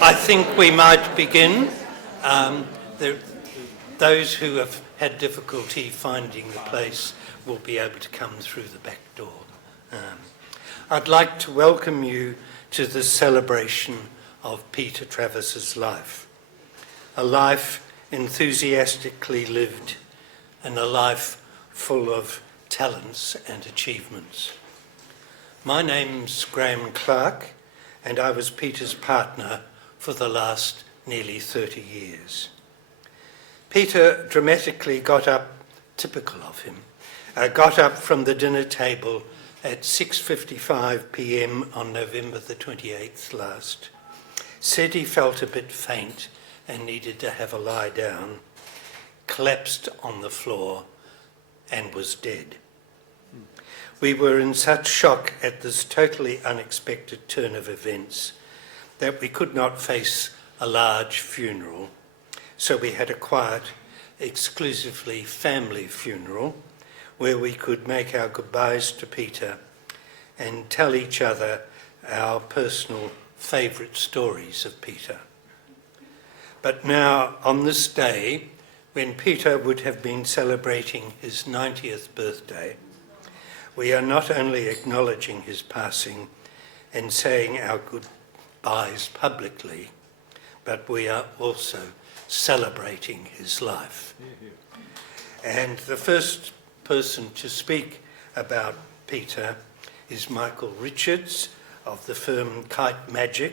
I think we might begin. Those who have had difficulty finding the place will be able to come through the back door. I'd like to welcome you to the celebration of Peter Travis's life. A life enthusiastically lived and a life full of talents and achievements. My name's Clerk, and I was Peter's partner for the last nearly 30 years. Peter dramatically got up, typical of him, got up from the dinner table at 6:55 p.m. on November the 28th last, said he felt a bit faint and needed to have a lie down, collapsed on the floor and was dead. We were in such shock at this totally unexpected turn of events that we could not face a large funeral, so we had a quiet, exclusively family funeral where we could make our goodbyes to Peter and tell each other our personal favourite stories of Peter. But now, on this day, when Peter would have been celebrating his 90th birthday, we are not only acknowledging his passing and saying our goodbyes publicly, but we are also celebrating his life. And the first person to speak about Peter is Michael Richards of the firm kite-maker,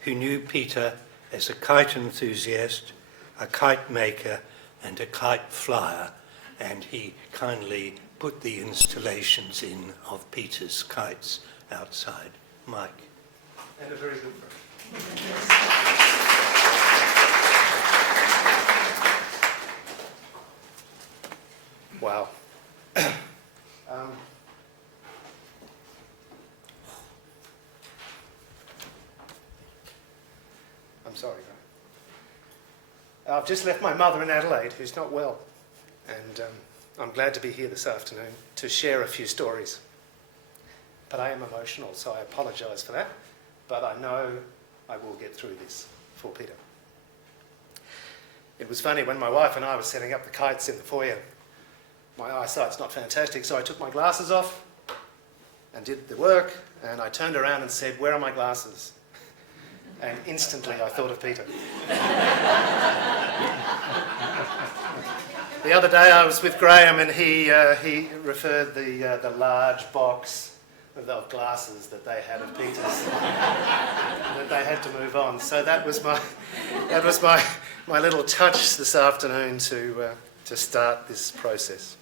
who knew Peter as a kite enthusiast, a kite-maker and a kite flyer, and he kindly put the installations in of Peter's kites outside. Mike. And a very good friend. Wow. I'm sorry. I've just left my mother in Adelaide, who's not well, and I'm glad to be here this afternoon to share a few stories. But I am emotional, so I apologise for that. But I know I will get through this for Peter. It was funny, when my wife and I were setting up the kites in the foyer, my eyesight's not fantastic, so I took my glasses off and did the work, and I turned around and said, "Where are my glasses?" And instantly I thought of Peter. The other day I was with Graham, and he referred the large box of glasses that they had of Peter's that they had to move on. So that was my little touch this afternoon to start this process.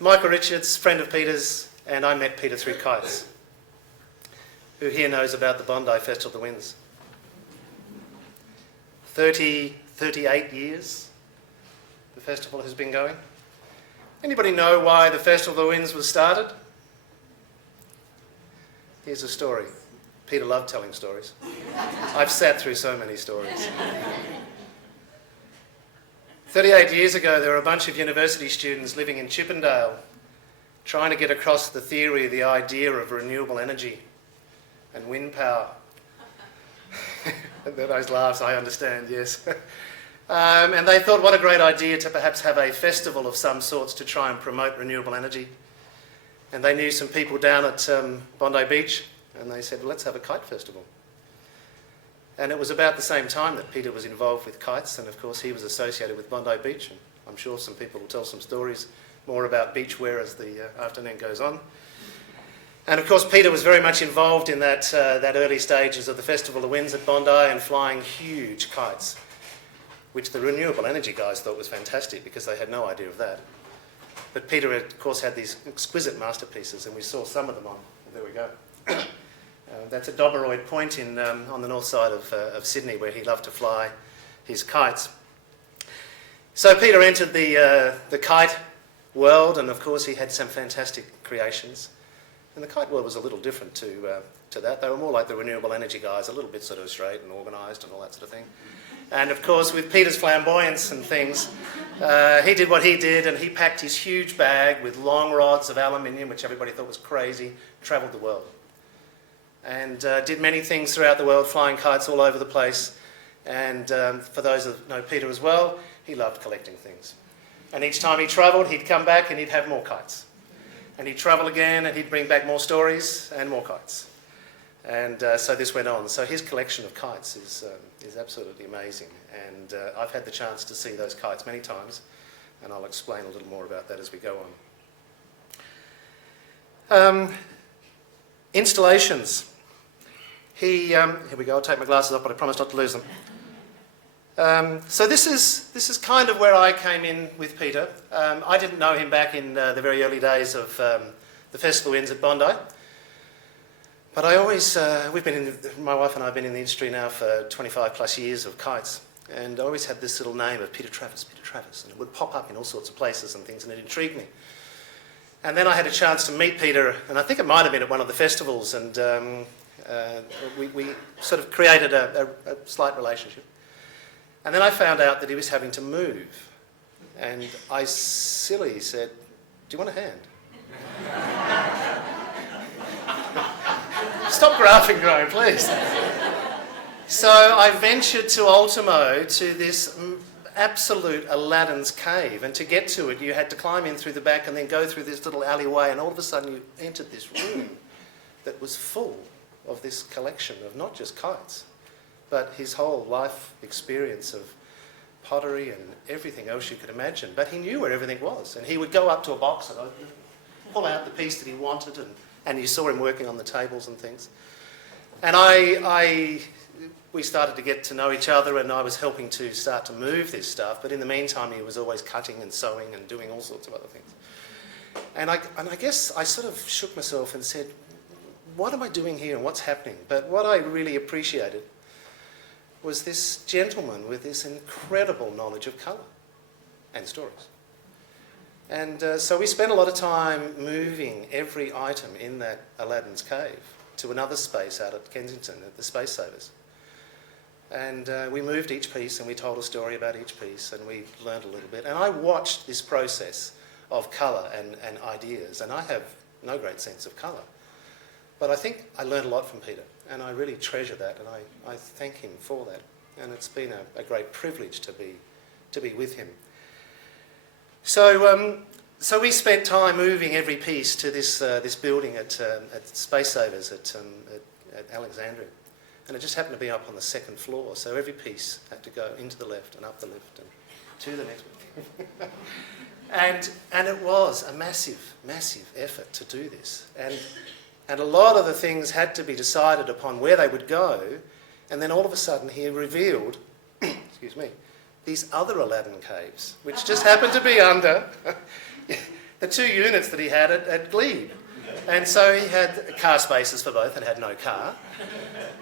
Michael Richards, friend of Peter's, and I met Peter through kites. Who here knows about the Bondi Festival of the Winds? 38 years the festival has been going. Anybody know why the Festival of the Winds was started? Here's a story. Peter loved telling stories. I've sat through so many stories. 38 years ago, there were a bunch of university students living in Chippendale trying to get across the theory, the idea of renewable energy and wind power. Those laughs, I understand, yes. And they thought, what a great idea to perhaps have a festival of some sorts to try and promote renewable energy. And they knew some people down at Bondi Beach, and they said, well, let's have a kite festival. And it was about the same time that Peter was involved with kites, and of course he was associated with Bondi Beach, and I'm sure some people will tell some stories more about beachwear as the afternoon goes on. And of course Peter was very much involved in that early stages of the Festival of Winds at Bondi and flying huge kites, which the renewable energy guys thought was fantastic because they had no idea of that. But Peter, of course, had these exquisite masterpieces, and we saw some of them on. There we go. That's at Dobberoid Point on the north side of Sydney, where he loved to fly his kites. So Peter entered the kite world, and of course he had some fantastic creations. And the kite world was a little different to that. They were more like the renewable energy guys, a little bit sort of straight and organised and all that sort of thing. And of course, with Peter's flamboyance and things, he did what he did, and he packed his huge bag with long rods of aluminium, which everybody thought was crazy, travelled the world. and did many things throughout the world, flying kites all over the place. And for those that know Peter as well, he loved collecting things. And each time he travelled, he'd come back and he'd have more kites. And he'd travel again and he'd bring back more stories and more kites. And so this went on. So his collection of kites is absolutely amazing. And I've had the chance to see those kites many times, and I'll explain a little more about that as we go on. Installations. Here we go, I'll take my glasses off, but I promise not to lose them. So this is kind of where I came in with Peter. I didn't know him back in the very early days of the Festival Inns at Bondi. But I always, my wife and I have been in the industry now for 25 plus years of kites, and I always had this little name of Peter Travis, and it would pop up in all sorts of places and things, and it intrigued me. And then I had a chance to meet Peter, and I think it might have been at one of the festivals, and we sort of created a slight relationship. And then I found out that he was having to move, and I silly said, "Do you want a hand?" Stop graphing, Graham, please. So I ventured to Ultimo, to this absolute Aladdin's cave, and to get to it you had to climb in through the back and then go through this little alleyway, and all of a sudden you entered this room that was full of this collection of not just kites, but his whole life experience of pottery and everything else you could imagine. But he knew where everything was, and he would go up to a box and pull out the piece that he wanted, and you saw him working on the tables and things. And we started to get to know each other, and I was helping to start to move this stuff, but in the meantime he was always cutting and sewing and doing all sorts of other things. And I guess I sort of shook myself and said, what am I doing here and what's happening? But what I really appreciated was this gentleman with this incredible knowledge of colour and stories. And so we spent a lot of time moving every item in that Aladdin's cave to another space out at Kensington, at the Space Savers. And we moved each piece, and we told a story about each piece, and we learned a little bit. And I watched this process of colour and ideas, and I have no great sense of colour. But I think I learned a lot from Peter, and I really treasure that, and I thank him for that. And it's been a great privilege to be with him. So we spent time moving every piece to this building at Space Savers at Alexandria, and it just happened to be up on the second floor. So every piece had to go into the left and up the lift and to the next one. and it was a massive, massive effort to do this, and a lot of the things had to be decided upon where they would go, and then all of a sudden he revealed, excuse me, these other Aladdin caves, which just happened to be under the two units that he had at Glebe. And so he had car spaces for both and had no car.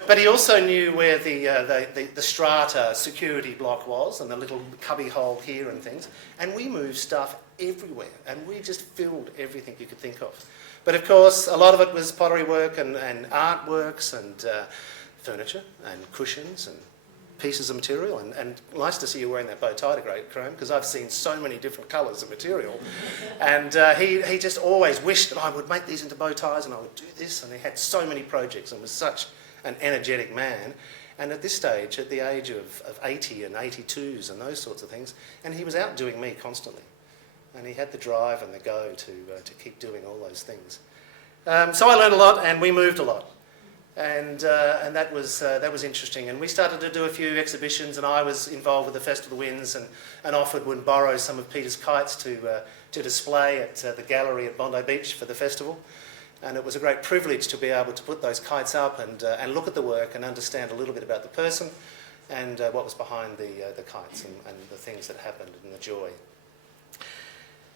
But he also knew where the strata security block was, and the little cubby hole here and things. And we moved stuff everywhere, and we just filled everything you could think of. But of course, a lot of it was pottery work and artworks and furniture and cushions and pieces of material, and nice to see you wearing that bow tie, great Graham, because I've seen so many different colours of material, and he just always wished that I would make these into bow ties and I would do this, and he had so many projects and was such an energetic man. And at this stage, at the age of 80 and 82s and those sorts of things, and he was outdoing me constantly, and he had the drive and the go to keep doing all those things. So I learned a lot, and we moved a lot. And that was interesting. And we started to do a few exhibitions, and I was involved with the Festival Winds, and often would borrow some of Peter's kites to display at the gallery at Bondi Beach for the festival. And it was a great privilege to be able to put those kites up and look at the work and understand a little bit about the person and what was behind the kites and the things that happened and the joy.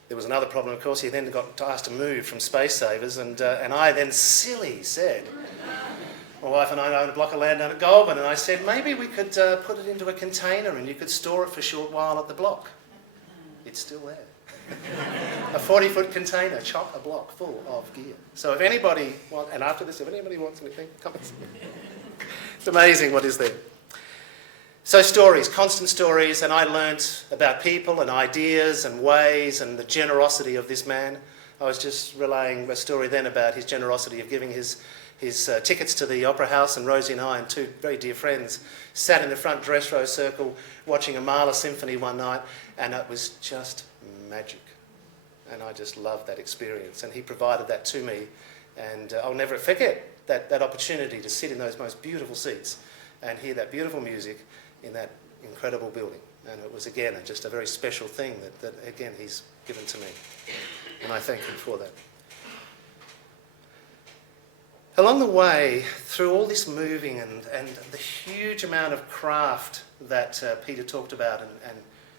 There was another problem, of course. He then got asked to move from Space Savers, and I then silly said, my wife and I own a block of land down at Goulburn, and I said, maybe we could put it into a container and you could store it for a short while at the block. It's still there. A 40-foot container, chock-a-block full of gear. So if anybody, and after this, if anybody wants anything, come and see. It's amazing what is there. So stories, constant stories, and I learnt about people and ideas and ways and the generosity of this man. I was just relaying a story then about his generosity of giving his his tickets to the Opera House, and Rosie and I and two very dear friends sat in the front dress row circle watching a Mahler symphony one night, and it was just magic. And I just loved that experience, and he provided that to me, and I'll never forget that opportunity to sit in those most beautiful seats and hear that beautiful music in that incredible building. And it was, again, just a very special thing that again, he's given to me, and I thank him for that. Along the way, through all this moving and the huge amount of craft that Peter talked about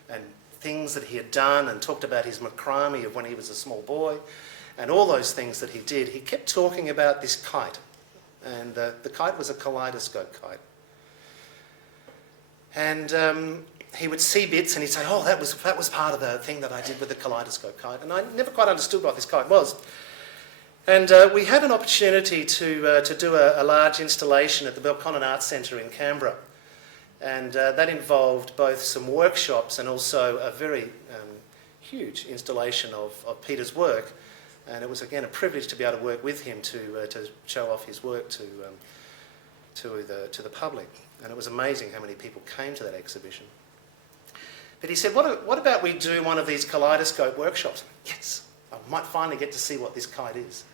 and things that he had done, and talked about his macrame of when he was a small boy and all those things that he did, he kept talking about this kite. And the kite was a kaleidoscope kite. And he would see bits and he'd say, oh, that was part of the thing that I did with the kaleidoscope kite. And I never quite understood what this kite was. And we had an opportunity to do a large installation at the Belconnen Arts Centre in Canberra. And that involved both some workshops and also a very huge installation of Peter's work. And it was, again, a privilege to be able to work with him to show off his work to the public. And it was amazing how many people came to that exhibition. But he said, what about we do one of these kaleidoscope workshops? Yes, I might finally get to see what this kite is.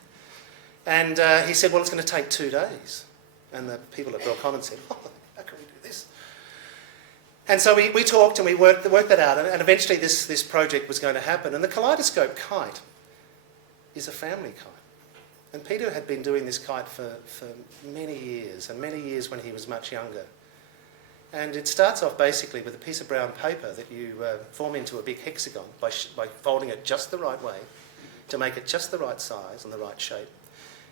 And he said, well, it's going to take 2 days. And the people at Belconnen said, oh, how can we do this? And so we talked and we worked that out, and eventually this project was going to happen. And the kaleidoscope kite is a family kite. And Peter had been doing this kite for many years, and many years when he was much younger. And it starts off basically with a piece of brown paper that you form into a big hexagon by folding it just the right way to make it just the right size and the right shape.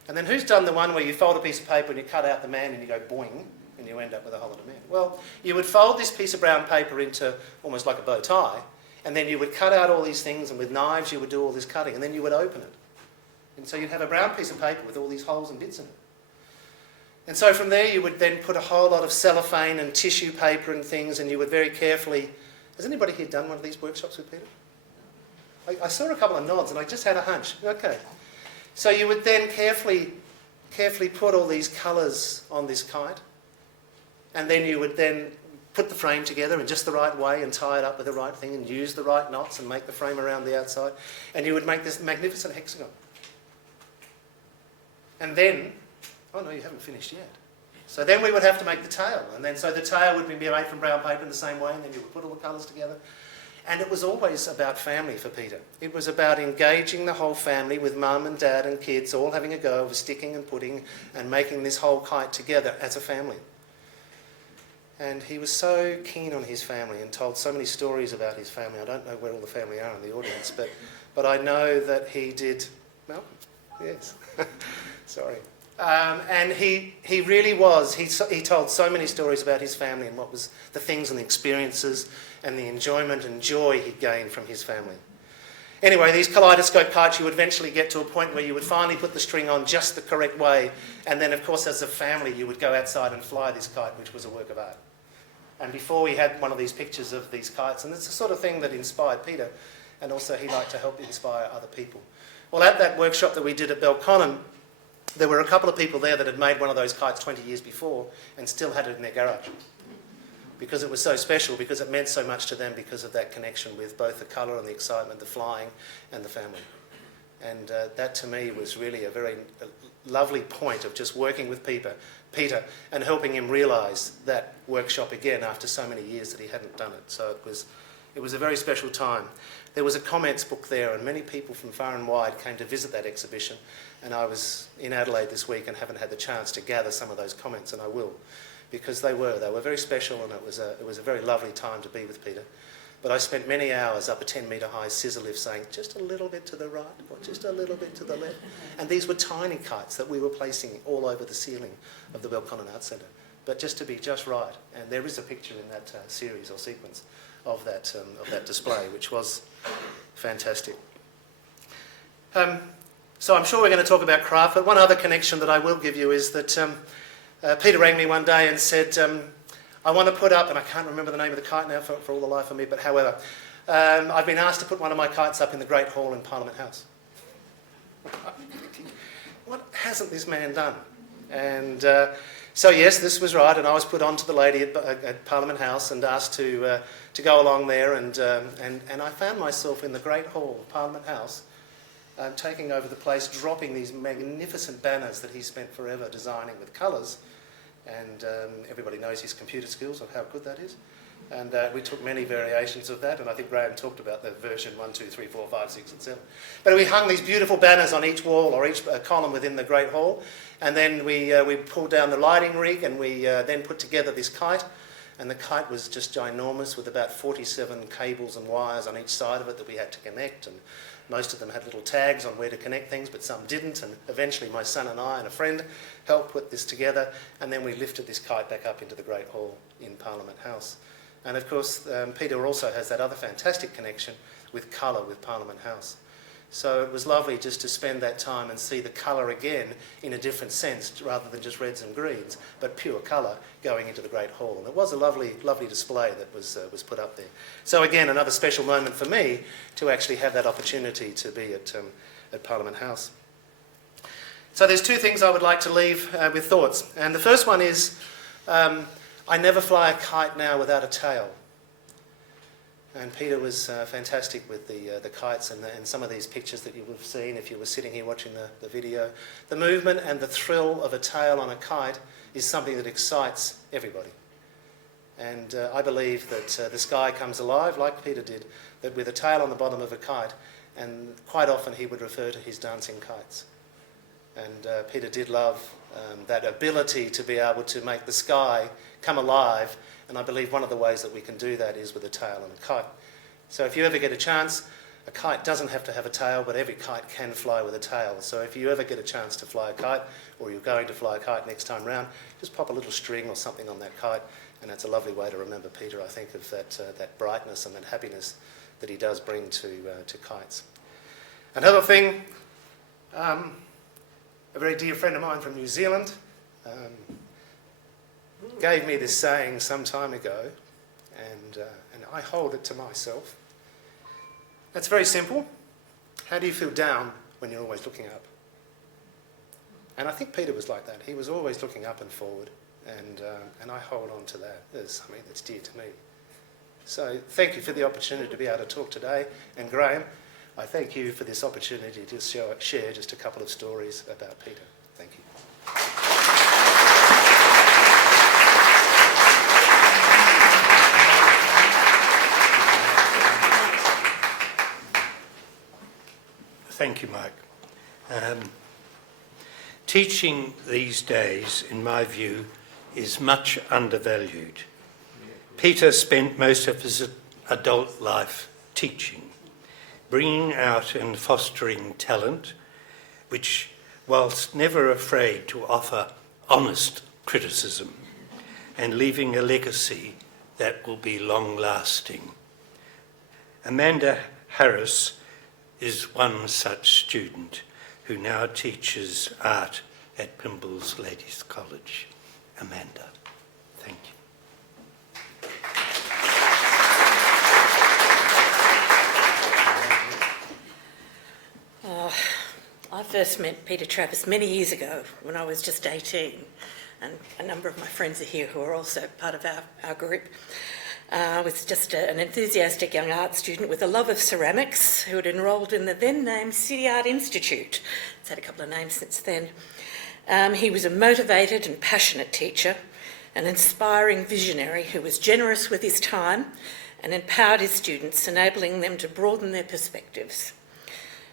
And then who's done the one where you fold a piece of paper and you cut out the man and you go boing and you end up with a hole in the man? Well, you would fold this piece of brown paper into almost like a bow tie, and then you would cut out all these things, and with knives you would do all this cutting, and then you would open it. And so you'd have a brown piece of paper with all these holes and bits in it. And so from there you would then put a whole lot of cellophane and tissue paper and things, and you would very carefully... Has anybody here done one of these workshops with Peter? I saw a couple of nods and I just had a hunch. Okay. So you would then carefully put all these colours on this kite, and then you would then put the frame together in just the right way and tie it up with the right thing and use the right knots and make the frame around the outside, and you would make this magnificent hexagon. And then, oh no, you haven't finished yet. So then we would have to make the tail, and then so the tail would be made from brown paper in the same way, and then you would put all the colours together. And it was always about family for Peter. It was about engaging the whole family with mum and dad and kids, all having a go of sticking and putting and making this whole kite together as a family. And he was so keen on his family and told so many stories about his family. I don't know where all the family are in the audience, but I know that he did... Malcolm? Yes. Sorry. And he really was. He told so many stories about his family and what was the things and the experiences and the enjoyment and joy he gained from his family. Anyway, these kaleidoscope kites, you would eventually get to a point where you would finally put the string on just the correct way, and then of course as a family you would go outside and fly this kite, which was a work of art. And before we had one of these pictures of these kites, and it's the sort of thing that inspired Peter, and also he liked to help inspire other people. Well, at that workshop that we did at Belconnen, there were a couple of people there that had made one of those kites 20 years before and still had it in their garage, because it was so special, because it meant so much to them because of that connection with both the colour and the excitement, the flying and the family. And that to me was really a very lovely point of just working with Peter and helping him realise that workshop again after so many years that he hadn't done it. So it was a very special time. There was a comments book there, and many people from far and wide came to visit that exhibition, and I was in Adelaide this week and haven't had the chance to gather some of those comments, and I will, because they were very special, and it was a very lovely time to be with Peter. But I spent many hours up a 10-metre high scissor lift saying, just a little bit to the right or just a little bit to the left. And these were tiny kites that we were placing all over the ceiling of the Belconnen Arts Centre, but just to be just right. And there is a picture in that series or sequence of that display, which was fantastic. So I'm sure we're going to talk about craft, but one other connection that I will give you is that Peter rang me one day and said, I want to put up, and I can't remember the name of the kite now for all the life of me, but however, I've been asked to put one of my kites up in the Great Hall in Parliament House. What hasn't this man done? And so yes, this was right, and I was put on to the lady at Parliament House and asked to go along there, and I found myself in the Great Hall of Parliament House, taking over the place, dropping these magnificent banners that he spent forever designing with colours, and everybody knows his computer skills of how good that is. And we took many variations of that, and I think Graham talked about the version 1, 2, 3, 4, 5, 6 and 7. But we hung these beautiful banners on each wall or each column within the Great Hall, and then we pulled down the lighting rig, and we then put together this kite, and the kite was just ginormous with about 47 cables and wires on each side of it that we had to connect, and most of them had little tags on where to connect things, but some didn't, and eventually my son and I and a friend helped put this together, and then we lifted this kite back up into the Great Hall in Parliament House. And of course, Peter also has that other fantastic connection with colour with Parliament House. So it was lovely just to spend that time and see the colour again in a different sense, rather than just reds and greens, but pure colour going into the Great Hall. And it was a lovely, lovely display that was put up there. So again, another special moment for me to actually have that opportunity to be at Parliament House. So there's two things I would like to leave with thoughts. And the first one is, I never fly a kite now without a tail. And Peter was fantastic with the kites and some of these pictures that you would have seen if you were sitting here watching the video. The movement and the thrill of a tail on a kite is something that excites everybody. And I believe that the sky comes alive, like Peter did, that with a tail on the bottom of a kite, and quite often he would refer to his dancing kites. And Peter did love that ability to be able to make the sky come alive, and I believe one of the ways that we can do that is with a tail on a kite. So if you ever get a chance, a kite doesn't have to have a tail, but every kite can fly with a tail. So if you ever get a chance to fly a kite, or you're going to fly a kite next time round, just pop a little string or something on that kite, and that's a lovely way to remember Peter, I think, of that brightness and that happiness that he does bring to kites. Another thing, a very dear friend of mine from New Zealand gave me this saying some time ago, and I hold it to myself. It's very simple. How do you feel down when you're always looking up? And I think Peter was like that. He was always looking up and forward, and I hold on to that as something that's dear to me. So thank you for the opportunity to be able to talk today, and Graham, I thank you for this opportunity to share just a couple of stories about Peter. Thank you. Thank you, Mike. Teaching these days, in my view, is much undervalued. Peter spent most of his adult life teaching, bringing out and fostering talent, which, whilst never afraid to offer honest criticism, and leaving a legacy that will be long-lasting. Amanda Harris is one such student who now teaches art at Pimble's Ladies College. Amanda, thank you. I first met Peter Travis many years ago when I was just 18, and a number of my friends are here who are also part of our group. I was just an enthusiastic young art student with a love of ceramics who had enrolled in the then-named City Art Institute. It's had a couple of names since then. He was a motivated and passionate teacher, an inspiring visionary who was generous with his time and empowered his students, enabling them to broaden their perspectives.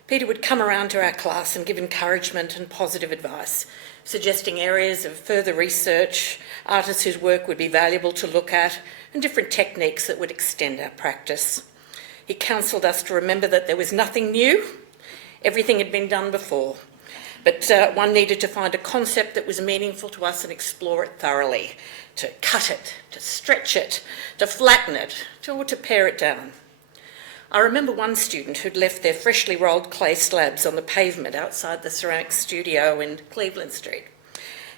Peter would come around to our class and give encouragement and positive advice, suggesting areas of further research, artists whose work would be valuable to look at, and different techniques that would extend our practice. He counselled us to remember that there was nothing new, everything had been done before, but one needed to find a concept that was meaningful to us and explore it thoroughly, to cut it, to stretch it, to flatten it, or to pare it down. I remember one student who'd left their freshly rolled clay slabs on the pavement outside the ceramics studio in Cleveland Street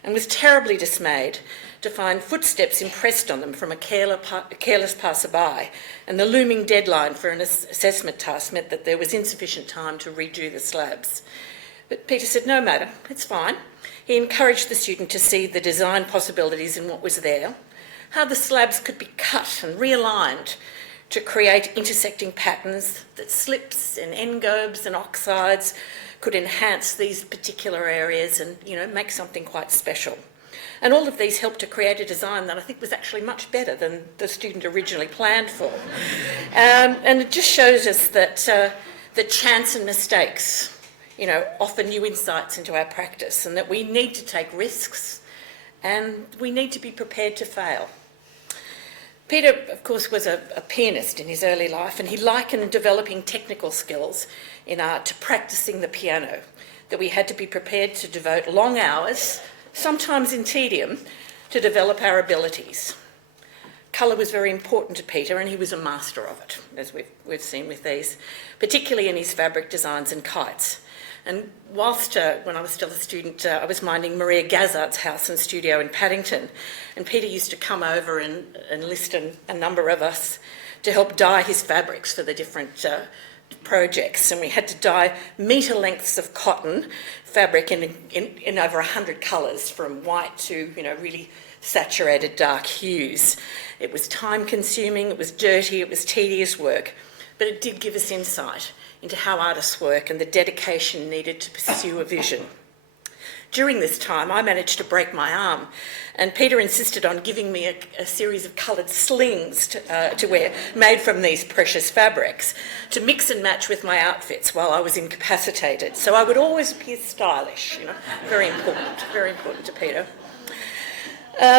and was terribly dismayed to find footsteps impressed on them from a careless passerby, and the looming deadline for an assessment task meant that there was insufficient time to redo the slabs. But Peter said, no matter, it's fine. He encouraged the student to see the design possibilities in what was there, how the slabs could be cut and realigned to create intersecting patterns that slips and engobes and oxides could enhance these particular areas and, make something quite special. And all of these helped to create a design that I think was actually much better than the student originally planned for. And it just shows us that chance and mistakes, offer new insights into our practice, and that we need to take risks and we need to be prepared to fail. Peter, of course, was a pianist in his early life, and he likened developing technical skills in art to practising the piano, that we had to be prepared to devote long hours, sometimes in tedium, to develop our abilities. Colour was very important to Peter, and he was a master of it, as we've seen with these, particularly in his fabric designs and kites. And whilst, when I was still a student, I was minding Maria Gazard's house and studio in Paddington, and Peter used to come over and enlist a number of us to help dye his fabrics for the different projects. And we had to dye metre lengths of cotton fabric in over 100 colours, from white to, really saturated dark hues. It was time-consuming, it was dirty, it was tedious work, but it did give us insight into how artists work and the dedication needed to pursue a vision. During this time, I managed to break my arm, and Peter insisted on giving me a series of coloured slings to wear, made from these precious fabrics, to mix and match with my outfits while I was incapacitated. So I would always appear stylish, very important to Peter.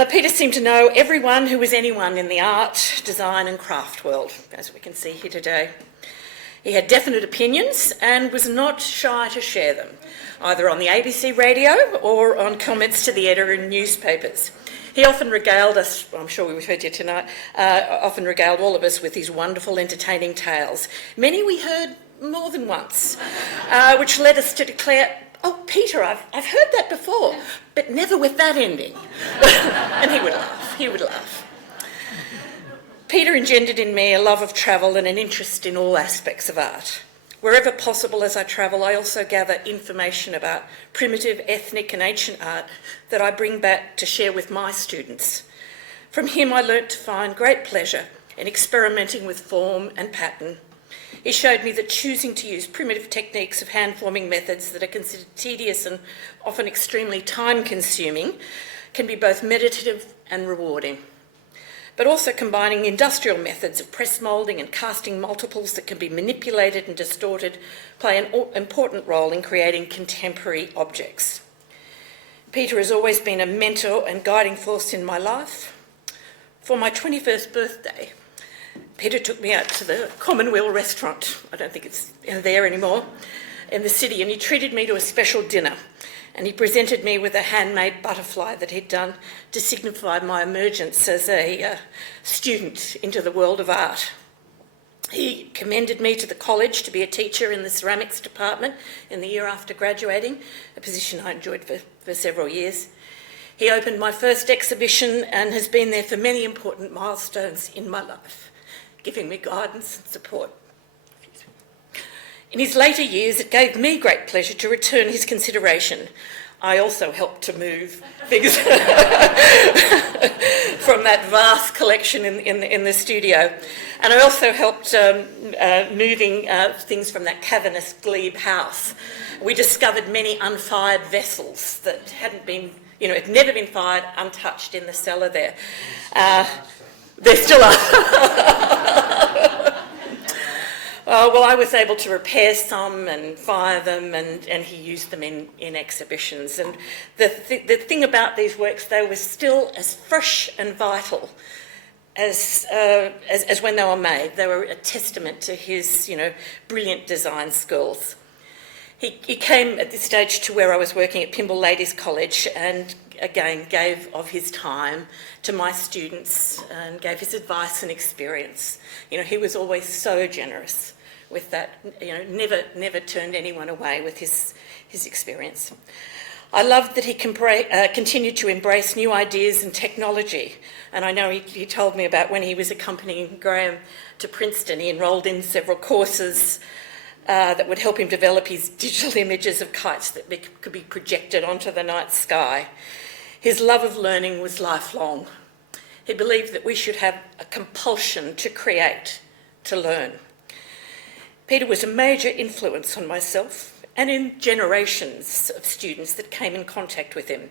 Peter seemed to know everyone who was anyone in the art, design and craft world, as we can see here today. He had definite opinions and was not shy to share them, either on the ABC radio or on comments to the editor in newspapers. He often regaled us, I'm sure we've heard you tonight, often regaled all of us with his wonderful, entertaining tales. Many we heard more than once, which led us to declare, "Oh, Peter, I've heard that before, but never with that ending." And he would laugh. Peter engendered in me a love of travel and an interest in all aspects of art. Wherever possible as I travel, I also gather information about primitive, ethnic and ancient art that I bring back to share with my students. From him I learnt to find great pleasure in experimenting with form and pattern. He showed me that choosing to use primitive techniques of hand-forming methods that are considered tedious and often extremely time-consuming can be both meditative and rewarding, but also combining industrial methods of press moulding and casting multiples that can be manipulated and distorted play an important role in creating contemporary objects. Peter has always been a mentor and guiding force in my life. For my 21st birthday, Peter took me out to the Commonweal restaurant, I don't think it's there anymore, in the city, and he treated me to a special dinner. And he presented me with a handmade butterfly that he'd done to signify my emergence as a student into the world of art. He commended me to the college to be a teacher in the ceramics department in the year after graduating, a position I enjoyed for several years. He opened my first exhibition and has been there for many important milestones in my life, giving me guidance and support. In his later years, it gave me great pleasure to return his consideration. I also helped to move things from that vast collection in the studio. And I also helped moving things from that cavernous glebe house. We discovered many unfired vessels that hadn't been, had never been fired, untouched in the cellar there. There still are. Well, I was able to repair some and fire them, and he used them in exhibitions. And the thing about these works, they were still as fresh and vital as when they were made. They were a testament to his, brilliant design skills. He came at this stage to where I was working at Pymble Ladies College, and again gave of his time to my students and gave his advice and experience. He was always so generous with that, never turned anyone away with his experience. I loved that he continued to embrace new ideas and technology. And I know he told me about when he was accompanying Graham to Princeton, he enrolled in several courses that would help him develop his digital images of kites that could be projected onto the night sky. His love of learning was lifelong. He believed that we should have a compulsion to create, to learn. Peter was a major influence on myself and in generations of students that came in contact with him.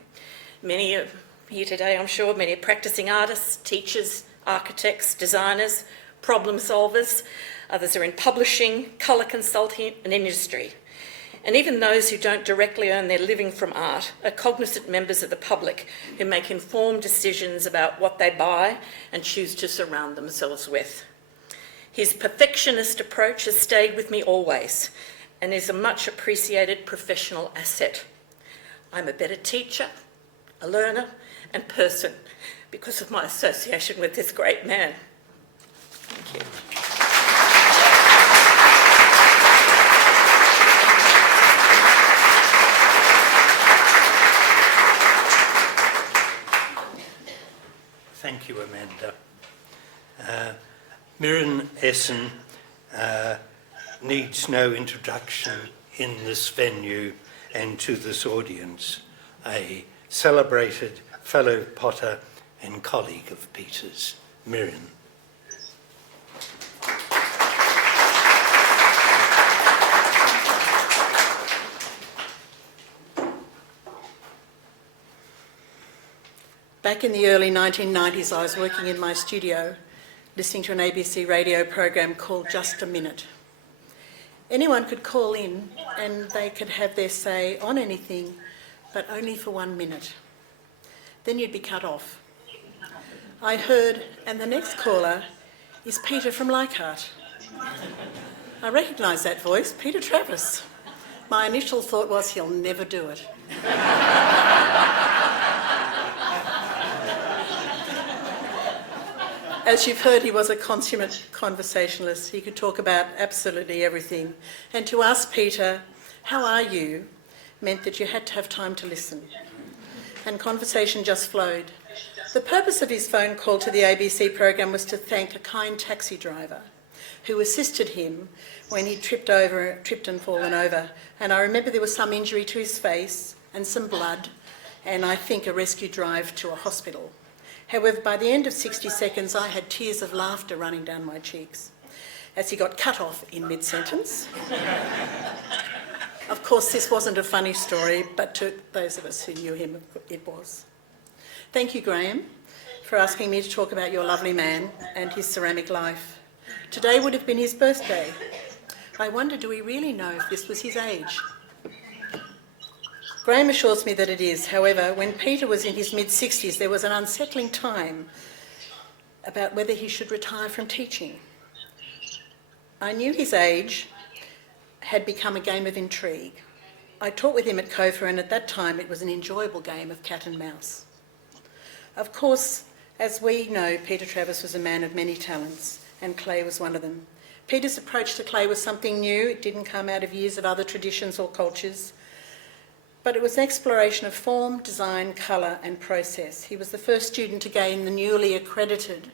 Many are here today, I'm sure, many are practising artists, teachers, architects, designers, problem solvers. Others are in publishing, colour consulting and industry. And even those who don't directly earn their living from art are cognizant members of the public who make informed decisions about what they buy and choose to surround themselves with. His perfectionist approach has stayed with me always and is a much appreciated professional asset. I'm a better teacher, a learner and person because of my association with this great man. Thank you. Thank you, Amanda. Mirren Essen needs no introduction in this venue and to this audience, a celebrated fellow potter and colleague of Peter's. Mirren. Back in the early 1990s, I was working in my studio, listening to an ABC radio program called Just a Minute. Anyone could call in and they could have their say on anything, but only for 1 minute. Then you'd be cut off. I heard, and the next caller is Peter from Leichhardt. I recognised that voice, Peter Travis. My initial thought was, he'll never do it. As you've heard, he was a consummate conversationalist. He could talk about absolutely everything. And to ask Peter, how are you, meant that you had to have time to listen. And conversation just flowed. The purpose of his phone call to the ABC program was to thank a kind taxi driver who assisted him when he tripped and fallen over. And I remember there was some injury to his face and some blood, and I think a rescue drive to a hospital. However, by the end of 60 seconds, I had tears of laughter running down my cheeks as he got cut off in mid-sentence. Of course, this wasn't a funny story, but to those of us who knew him, it was. Thank you, Graham, for asking me to talk about your lovely man and his ceramic life. Today would have been his birthday. I wonder, do we really know if this was his age? Graham assures me that it is. However, when Peter was in his mid-60s, there was an unsettling time about whether he should retire from teaching. I knew his age had become a game of intrigue. I taught with him at CoFA, and at that time it was an enjoyable game of cat and mouse. Of course, as we know, Peter Travis was a man of many talents, and clay was one of them. Peter's approach to clay was something new. It didn't come out of years of other traditions or cultures. But it was an exploration of form, design, colour and process. He was the first student to gain the newly accredited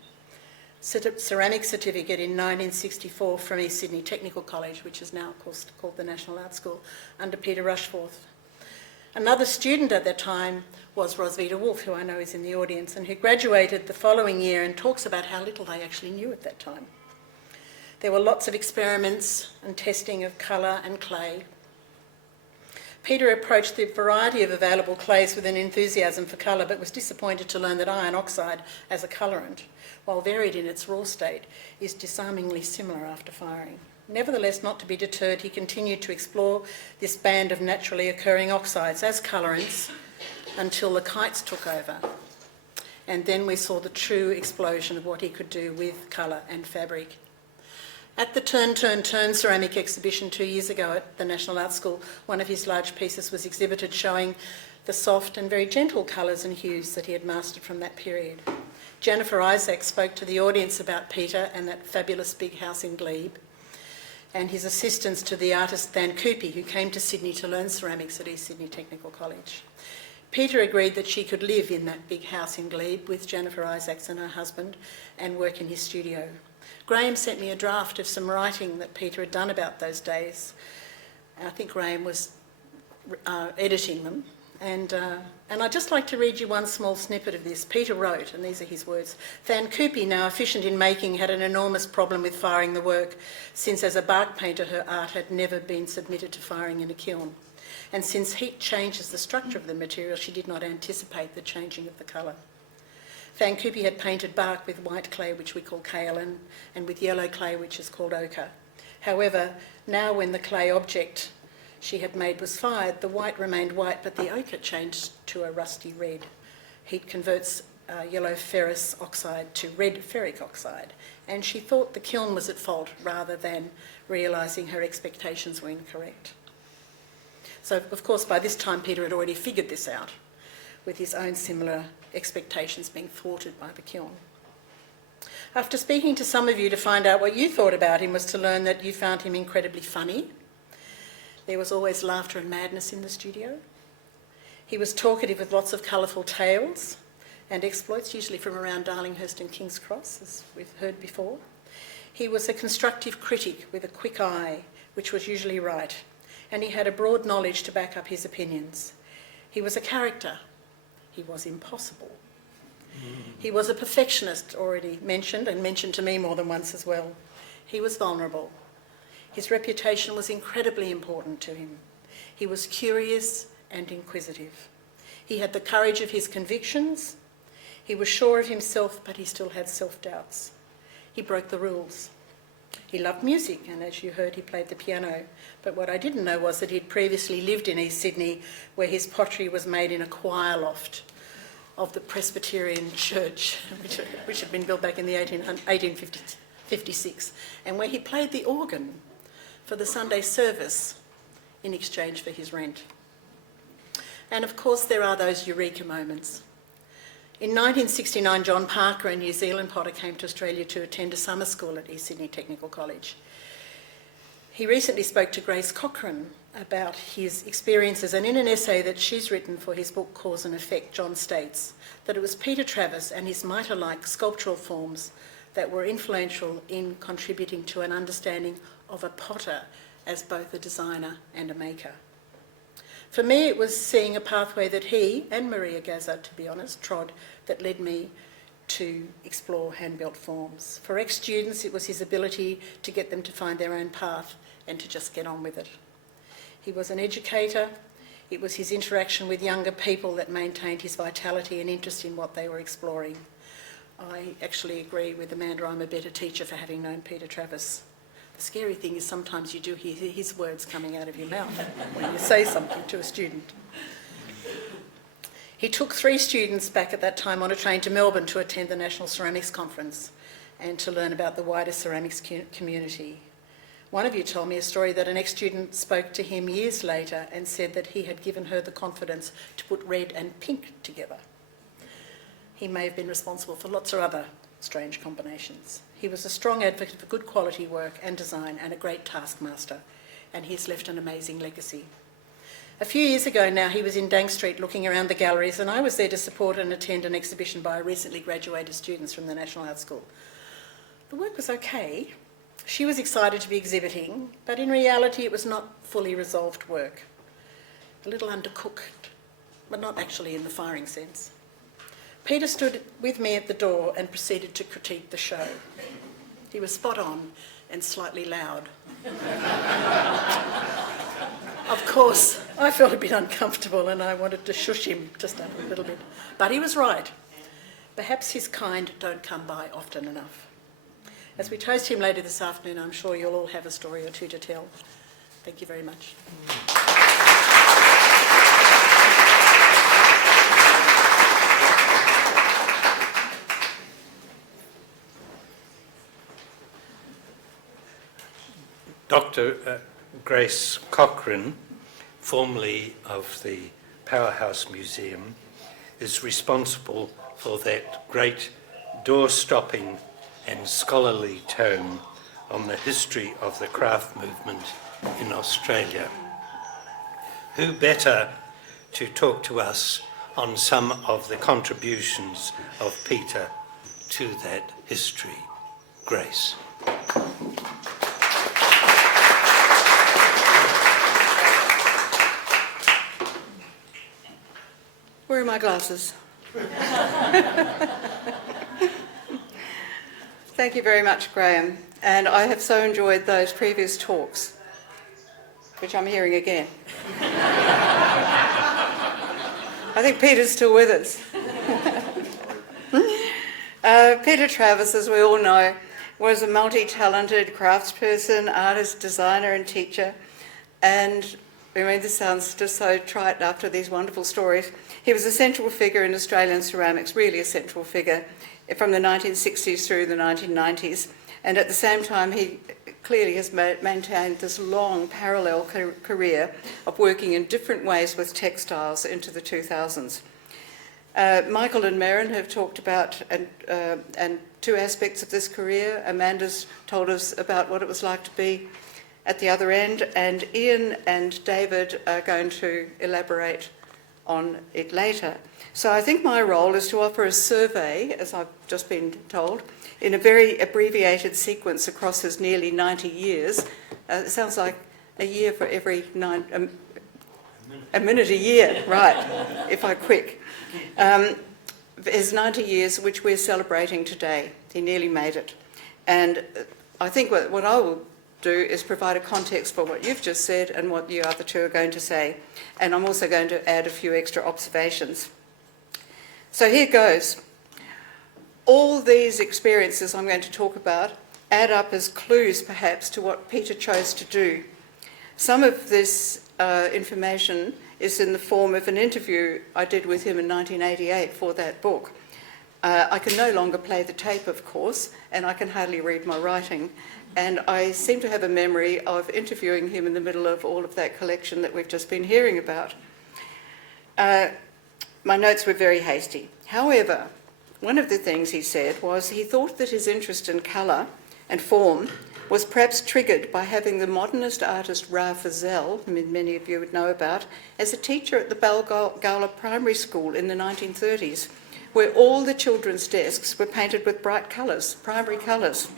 ceramic certificate in 1964 from East Sydney Technical College, which is now, of course, called the National Art School, under Peter Rushforth. Another student at that time was Rosvita Wolf, who I know is in the audience, and who graduated the following year and talks about how little they actually knew at that time. There were lots of experiments and testing of colour and clay. Peter approached the variety of available clays with an enthusiasm for colour, but was disappointed to learn that iron oxide, as a colourant, while varied in its raw state, is disarmingly similar after firing. Nevertheless, not to be deterred, he continued to explore this band of naturally occurring oxides as colourants until the kites took over. And then we saw the true explosion of what he could do with colour and fabric. At the Turn ceramic exhibition 2 years ago at the National Art School, one of his large pieces was exhibited showing the soft and very gentle colours and hues that he had mastered from that period. Jennifer Isaac spoke to the audience about Peter and that fabulous big house in Glebe, and his assistance to the artist Than Koopy, who came to Sydney to learn ceramics at East Sydney Technical College. Peter agreed that she could live in that big house in Glebe with Jennifer Isaacs and her husband and work in his studio. Graham sent me a draft of some writing that Peter had done about those days. I think Graham was editing them. And I'd just like to read you one small snippet of this. Peter wrote, and these are his words, "Van Coopi, now efficient in making, had an enormous problem with firing the work, since as a bark painter her art had never been submitted to firing in a kiln. And since heat changes the structure of the material, she did not anticipate the changing of the colour. Van Coopi had painted bark with white clay, which we call kaolin, and with yellow clay, which is called ochre. However, now when the clay object she had made was fired, the white remained white, but the ochre changed to a rusty red. Heat converts yellow ferrous oxide to red ferric oxide, and she thought the kiln was at fault rather than realising her expectations were incorrect." So, of course, by this time Peter had already figured this out, with his own similar expectations being thwarted by the kiln. After speaking to some of you to find out what you thought about him was to learn that you found him incredibly funny. There was always laughter and madness in the studio. He was talkative with lots of colourful tales and exploits, usually from around Darlinghurst and King's Cross, as we've heard before. He was a constructive critic with a quick eye, which was usually right, and he had a broad knowledge to back up his opinions. He was a character. He was impossible. He was a perfectionist, already mentioned, and mentioned to me more than once as well. He was vulnerable. His reputation was incredibly important to him. He was curious and inquisitive. He had the courage of his convictions. He was sure of himself, but he still had self-doubts. He broke the rules. He loved music, and as you heard, he played the piano. But what I didn't know was that he'd previously lived in East Sydney, where his pottery was made in a choir loft of the Presbyterian Church, which had been built back in the 1856, and where he played the organ for the Sunday service in exchange for his rent. And of course there are those eureka moments. In 1969, John Parker, a New Zealand potter, came to Australia to attend a summer school at East Sydney Technical College. He recently spoke to Grace Cochrane about his experiences, and in an essay that she's written for his book Cause and Effect, John states that it was Peter Travis and his mitre-like sculptural forms that were influential in contributing to an understanding of a potter as both a designer and a maker. For me, it was seeing a pathway that he, and Maria Gaza, to be honest, trod that led me to explore hand-built forms. For ex-students, it was his ability to get them to find their own path and to just get on with it. He was an educator. It was his interaction with younger people that maintained his vitality and interest in what they were exploring. I actually agree with Amanda, I'm a better teacher for having known Peter Travis. The scary thing is sometimes you do hear his words coming out of your mouth when you say something to a student. He took 3 students back at that time on a train to Melbourne to attend the National Ceramics Conference and to learn about the wider ceramics community. One of you told me a story that an ex-student spoke to him years later and said that he had given her the confidence to put red and pink together. He may have been responsible for lots of other strange combinations. He was a strong advocate for good quality work and design and a great taskmaster, and he's left an amazing legacy. A few years ago now, he was in Dank Street looking around the galleries, and I was there to support and attend an exhibition by recently graduated students from the National Art School. The work was okay. She was excited to be exhibiting, but in reality it was not fully resolved work. A little undercooked, but not actually in the firing sense. Peter stood with me at the door and proceeded to critique the show. He was spot on and slightly loud. Of course, I felt a bit uncomfortable and I wanted to shush him just a little bit. But he was right. Perhaps his kind don't come by often enough. As we toast him later this afternoon, I'm sure you'll all have a story or two to tell. Thank you very much. Dr. Grace Cochrane, formerly of the Powerhouse Museum, is responsible for that great door-stopping and scholarly tome on the history of the craft movement in Australia. Who better to talk to us on some of the contributions of Peter to that history. Grace. Where are my glasses? Thank you very much, Graham. And I have so enjoyed those previous talks, which I'm hearing again. I think Peter's still with us. Peter Travis, as we all know, was a multi-talented craftsperson, artist, designer and teacher. And I mean, this sounds just so trite after these wonderful stories. He was a central figure in Australian ceramics, really a central figure, from the 1960s through the 1990s. And at the same time, he clearly has maintained this long parallel career of working in different ways with textiles into the 2000s. Michael and Merrin have talked about and two aspects of this career. Amanda's told us about what it was like to be at the other end, and Ian and David are going to elaborate on it later. So I think my role is to offer a survey, as I've just been told, in a very abbreviated sequence across his nearly 90 years. It sounds like a year for every a minute a year, right, if I'm quick. His 90 years, which we're celebrating today. He nearly made it. And I think what I will do is provide a context for what you've just said and what you other two are going to say. And I'm also going to add a few extra observations. So here goes. All these experiences I'm going to talk about add up as clues, perhaps, to what Peter chose to do. Some of this information is in the form of an interview I did with him in 1988 for that book. I can no longer play the tape, of course, and I can hardly read my writing. And I seem to have a memory of interviewing him in the middle of all of that collection that we've just been hearing about. My notes were very hasty. However, one of the things he said was he thought that his interest in colour and form was perhaps triggered by having the modernist artist Ra Fazell, whom many of you would know about, as a teacher at the Balgowlah Primary School in the 1930s, where all the children's desks were painted with bright colours, primary colours.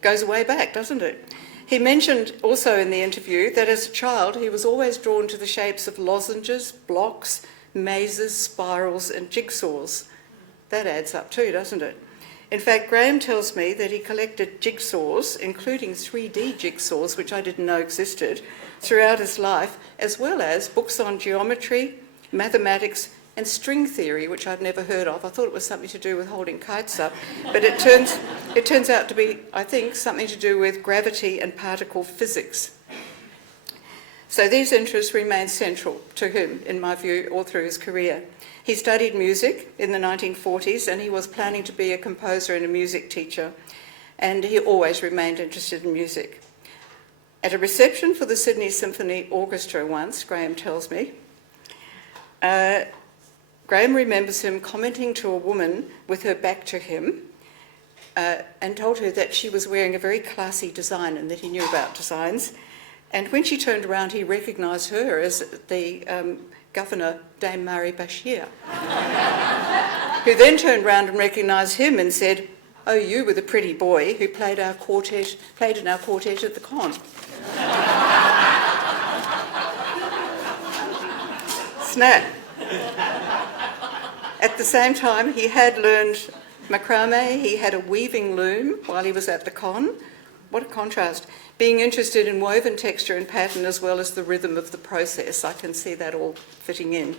Goes way back, doesn't it? He mentioned also in the interview that as a child he was always drawn to the shapes of lozenges, blocks, mazes, spirals and jigsaws. That adds up too, doesn't it? In fact, Graham tells me that he collected jigsaws, including 3D jigsaws, which I didn't know existed, throughout his life, as well as books on geometry, mathematics and string theory, which I'd never heard of. I thought it was something to do with holding kites up, but it turns out to be, I think, something to do with gravity and particle physics. So these interests remain central to him, in my view, all through his career. He studied music in the 1940s and he was planning to be a composer and a music teacher, and he always remained interested in music. At a reception for the Sydney Symphony Orchestra once, Graham tells me, Graham remembers him commenting to a woman with her back to him and told her that she was wearing a very classy design and that he knew about designs. And when she turned around, he recognised her as the Governor, Dame Murray Bashir, who then turned round and recognised him and said, "Oh, you were the pretty boy who played in our quartet at the con." Snap. At the same time, he had learned macrame, he had a weaving loom while he was at the con. What a contrast. Being interested in woven texture and pattern as well as the rhythm of the process. I can see that all fitting in.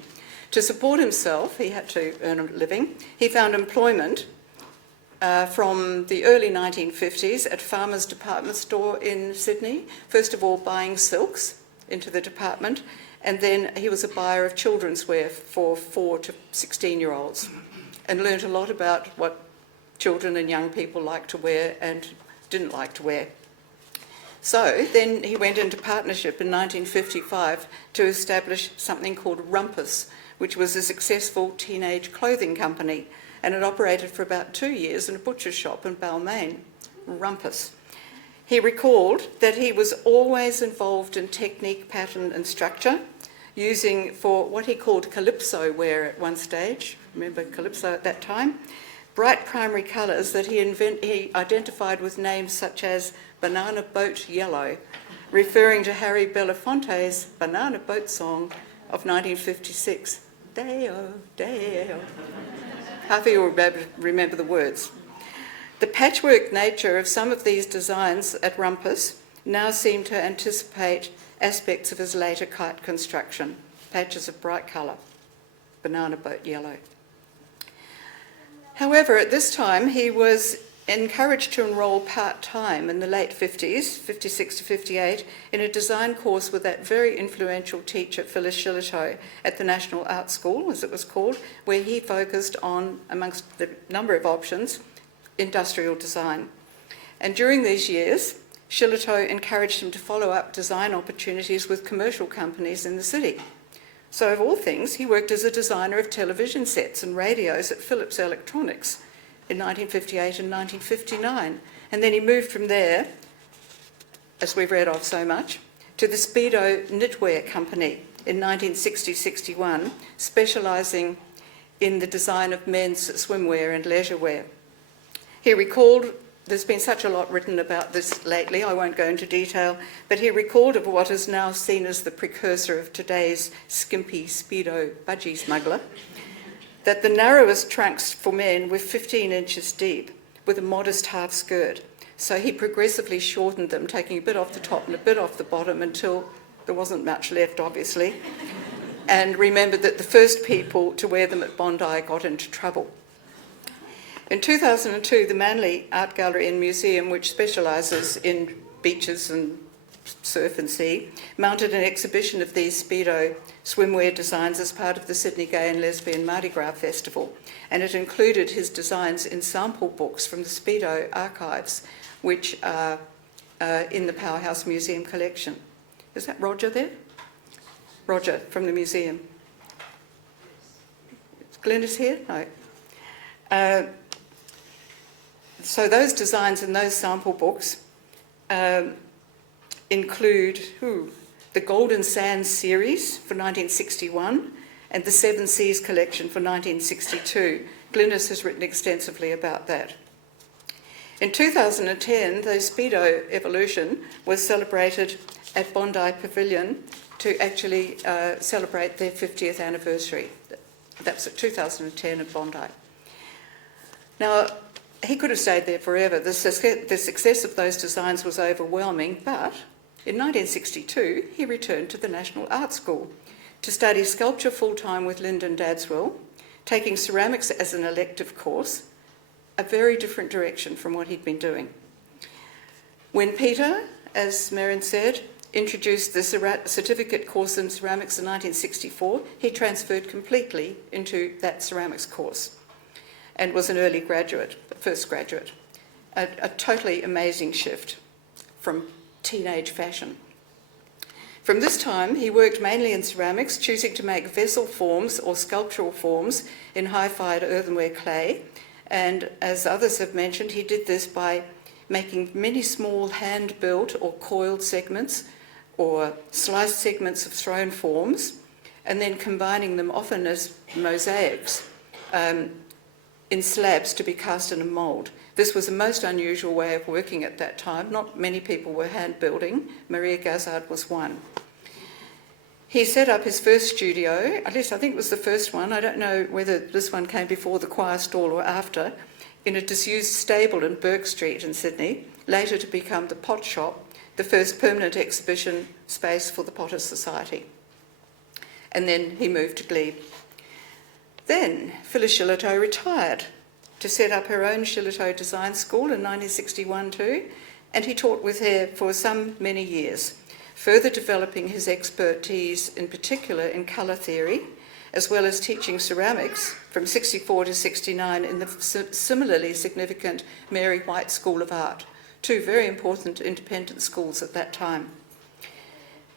To support himself, he had to earn a living. He found employment from the early 1950s at Farmer's Department Store in Sydney, first of all buying silks into the department, and then he was a buyer of children's wear for 4 to 16-year-olds and learnt a lot about what children and young people like to wear and didn't like to wear. So then he went into partnership in 1955 to establish something called Rumpus, which was a successful teenage clothing company, and it operated for about 2 years in a butcher's shop in Balmain. Rumpus. He recalled that he was always involved in technique, pattern and structure, using for what he called calypso wear at one stage. Remember calypso at that time? Bright primary colours that he identified with names such as Banana Boat Yellow, referring to Harry Belafonte's Banana Boat Song of 1956. Day-o, day-o. Half of you will remember the words. The patchwork nature of some of these designs at Rumpus now seem to anticipate aspects of his later kite construction, patches of bright colour, banana boat yellow. However, at this time, he was encouraged to enrol part-time in the late 50s, 56 to 58, in a design course with that very influential teacher, Phyllis Shillitoe, at the National Art School, as it was called, where he focused on, amongst the number of options, industrial design. And during these years, Shillitoe encouraged him to follow up design opportunities with commercial companies in the city. So, of all things, he worked as a designer of television sets and radios at Philips Electronics in 1958 and 1959. And then he moved from there, as we've read of so much, to the Speedo Knitwear Company in 1960-61, specialising in the design of men's swimwear and leisure wear. He recalled, there's been such a lot written about this lately, I won't go into detail, but he recalled of what is now seen as the precursor of today's skimpy Speedo Budgie Smuggler, that the narrowest trunks for men were 15 inches deep, with a modest half skirt. So he progressively shortened them, taking a bit off the top and a bit off the bottom until there wasn't much left, obviously, and remembered that the first people to wear them at Bondi got into trouble. In 2002, the Manly Art Gallery and Museum, which specialises in beaches and surf and sea, mounted an exhibition of these Speedo swimwear designs as part of the Sydney Gay and Lesbian Mardi Gras Festival, and it included his designs in sample books from the Speedo archives, which are in the Powerhouse Museum collection. Is that Roger there? Roger from the museum. Glenn is here? No. So those designs in those sample books include the Golden Sands series for 1961 and the Seven Seas collection for 1962. Glynis has written extensively about that. In 2010, the Speedo evolution was celebrated at Bondi Pavilion to actually celebrate their 50th anniversary. That's at 2010 at Bondi. Now, he could have stayed there forever. The success of those designs was overwhelming, but in 1962, he returned to the National Art School to study sculpture full-time with Lyndon Dadswell, taking ceramics as an elective course, a very different direction from what he'd been doing. When Peter, as Merrin said, introduced the certificate course in ceramics in 1964, he transferred completely into that ceramics course and was an early graduate, first graduate. A totally amazing shift from teenage fashion. From this time, he worked mainly in ceramics, choosing to make vessel forms or sculptural forms in high-fired earthenware clay. And as others have mentioned, he did this by making many small hand-built or coiled segments or sliced segments of thrown forms, and then combining them often as mosaics in slabs to be cast in a mould. This was a most unusual way of working at that time. Not many people were hand-building. Maria Gazard was one. He set up his first studio, at least I think it was the first one, I don't know whether this one came before the choir stall or after, in a disused stable in Burke Street in Sydney, later to become the Pot Shop, the first permanent exhibition space for the Potters Society. And then he moved to Glebe. Then Phyllis Shillitoe retired to set up her own Shillitoe Design School in 1961 too, and he taught with her for many years, further developing his expertise in particular in colour theory, as well as teaching ceramics from 64 to 69 in the similarly significant Mary White School of Art, two very important independent schools at that time.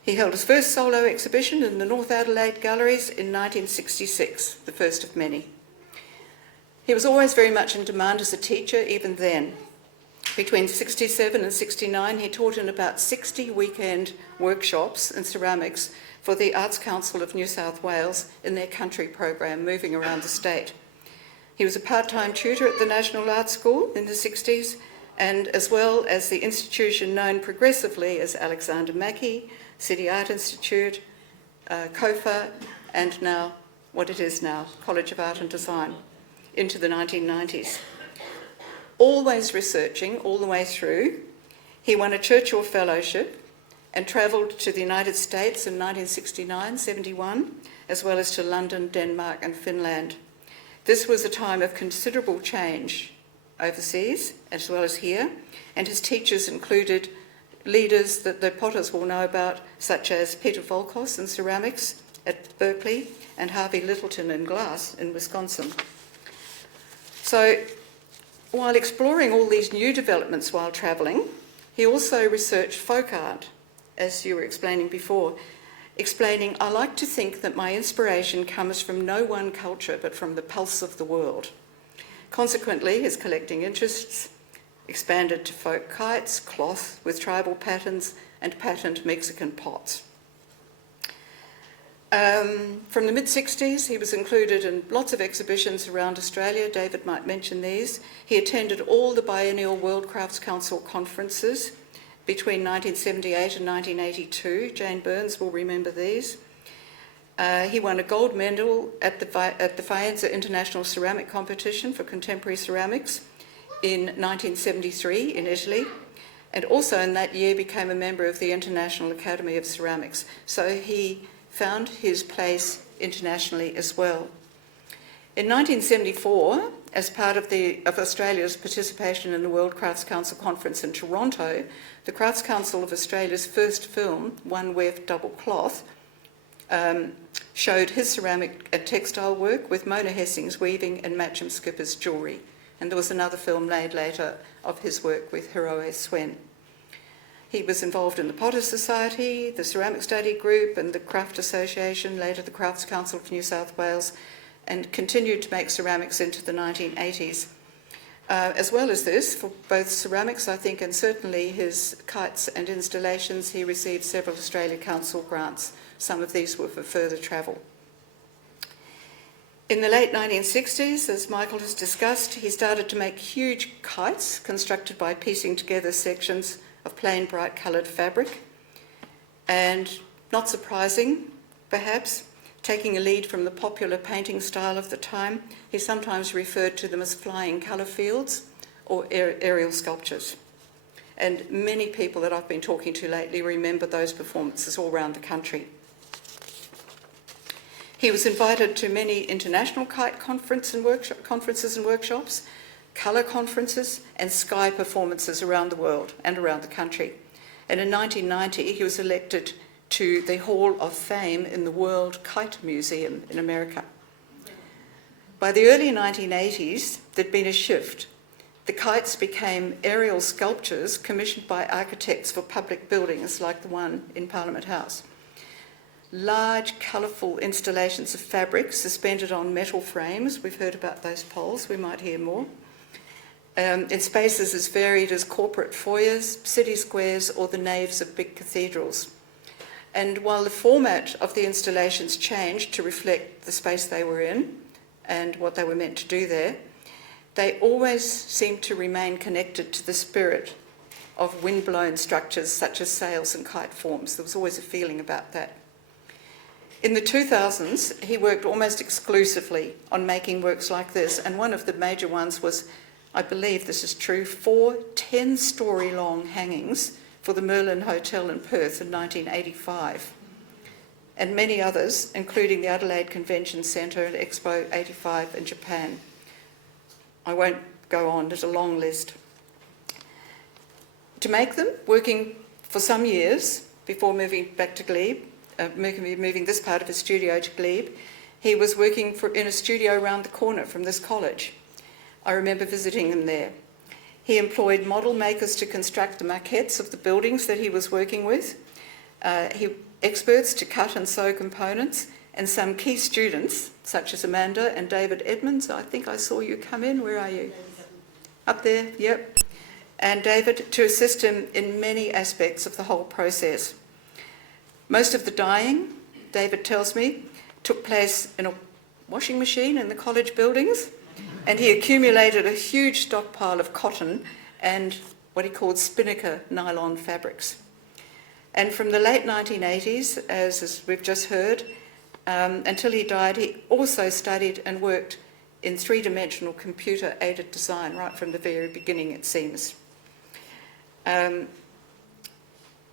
He held his first solo exhibition in the North Adelaide Galleries in 1966, the first of many. He was always very much in demand as a teacher, even then. Between 67 and 69, he taught in about 60 weekend workshops in ceramics for the Arts Council of New South Wales in their country program, moving around the state. He was a part-time tutor at the National Art School in the 60s, and as well as the institution known progressively as Alexander Mackie, City Art Institute, CoFA, and now what it is now, College of Art and Design, into the 1990s. Always researching all the way through, he won a Churchill Fellowship and travelled to the United States in 1969-71, as well as to London, Denmark and Finland. This was a time of considerable change overseas, as well as here, and his teachers included leaders that the potters will know about, such as Peter Volkos in ceramics at Berkeley and Harvey Littleton in glass in Wisconsin. So, while exploring all these new developments while travelling, he also researched folk art, as you were explaining before, explaining, I like to think that my inspiration comes from no one culture but from the pulse of the world. Consequently, his collecting interests expanded to folk kites, cloth with tribal patterns, and patterned Mexican pots. From the mid-60s, he was included in lots of exhibitions around Australia. David might mention these. He attended all the biennial World Crafts Council conferences between 1978 and 1982. Jane Burns will remember these. He won a gold medal at the Faenza International Ceramic Competition for Contemporary Ceramics in 1973 in Italy, and also in that year became a member of the International Academy of Ceramics. So he found his place internationally as well. In 1974, as part of Australia's participation in the World Crafts Council Conference in Toronto, the Crafts Council of Australia's first film, One Weft Double Cloth, showed his ceramic and textile work with Mona Hessing's weaving and Matcham Skipper's jewellery. And there was another film made later of his work with Hiroe Swen. He was involved in the Potters Society, the Ceramic Study Group and the Craft Association, later the Crafts Council of New South Wales, and continued to make ceramics into the 1980s. As well as this, for both ceramics, I think, and certainly his kites and installations, he received several Australia Council grants. Some of these were for further travel. In the late 1960s, as Michael has discussed, he started to make huge kites constructed by piecing together sections of plain bright coloured fabric. And not surprising, perhaps, taking a lead from the popular painting style of the time, he sometimes referred to them as flying colour fields or aerial sculptures. And many people that I've been talking to lately remember those performances all around the country. He was invited to many international kite conferences and workshops, colour conferences and sky performances around the world and around the country. And in 1990, he was elected to the Hall of Fame in the World Kite Museum in America. By the early 1980s, there'd been a shift. The kites became aerial sculptures commissioned by architects for public buildings like the one in Parliament House. Large, colourful installations of fabric suspended on metal frames. We've heard about those poles, we might hear more. In spaces as varied as corporate foyers, city squares, or the naves of big cathedrals. And while the format of the installations changed to reflect the space they were in and what they were meant to do there, they always seemed to remain connected to the spirit of wind-blown structures such as sails and kite forms. There was always a feeling about that. In the 2000s, he worked almost exclusively on making works like this, and one of the major ones was, I believe this is true, 4 10-storey long hangings for the Merlin Hotel in Perth in 1985, and many others, including the Adelaide Convention Centre and Expo 85 in Japan. I won't go on, there's a long list. To make them, working for some years before moving back to Glebe, moving this part of his studio to Glebe, he was working in a studio around the corner from this college. I remember visiting him there. He employed model makers to construct the maquettes of the buildings that he was working with, experts to cut and sew components, and some key students, such as Amanda and David Edmonds. I think I saw you come in. Where are you? Up there, yep. And David, to assist him in many aspects of the whole process. Most of the dyeing David tells me, took place in a washing machine in the college buildings, and he accumulated a huge stockpile of cotton and what he called spinnaker nylon fabrics. And from the late 1980s, as we've just heard, until he died, he also studied and worked in three-dimensional computer-aided design right from the very beginning, it seems.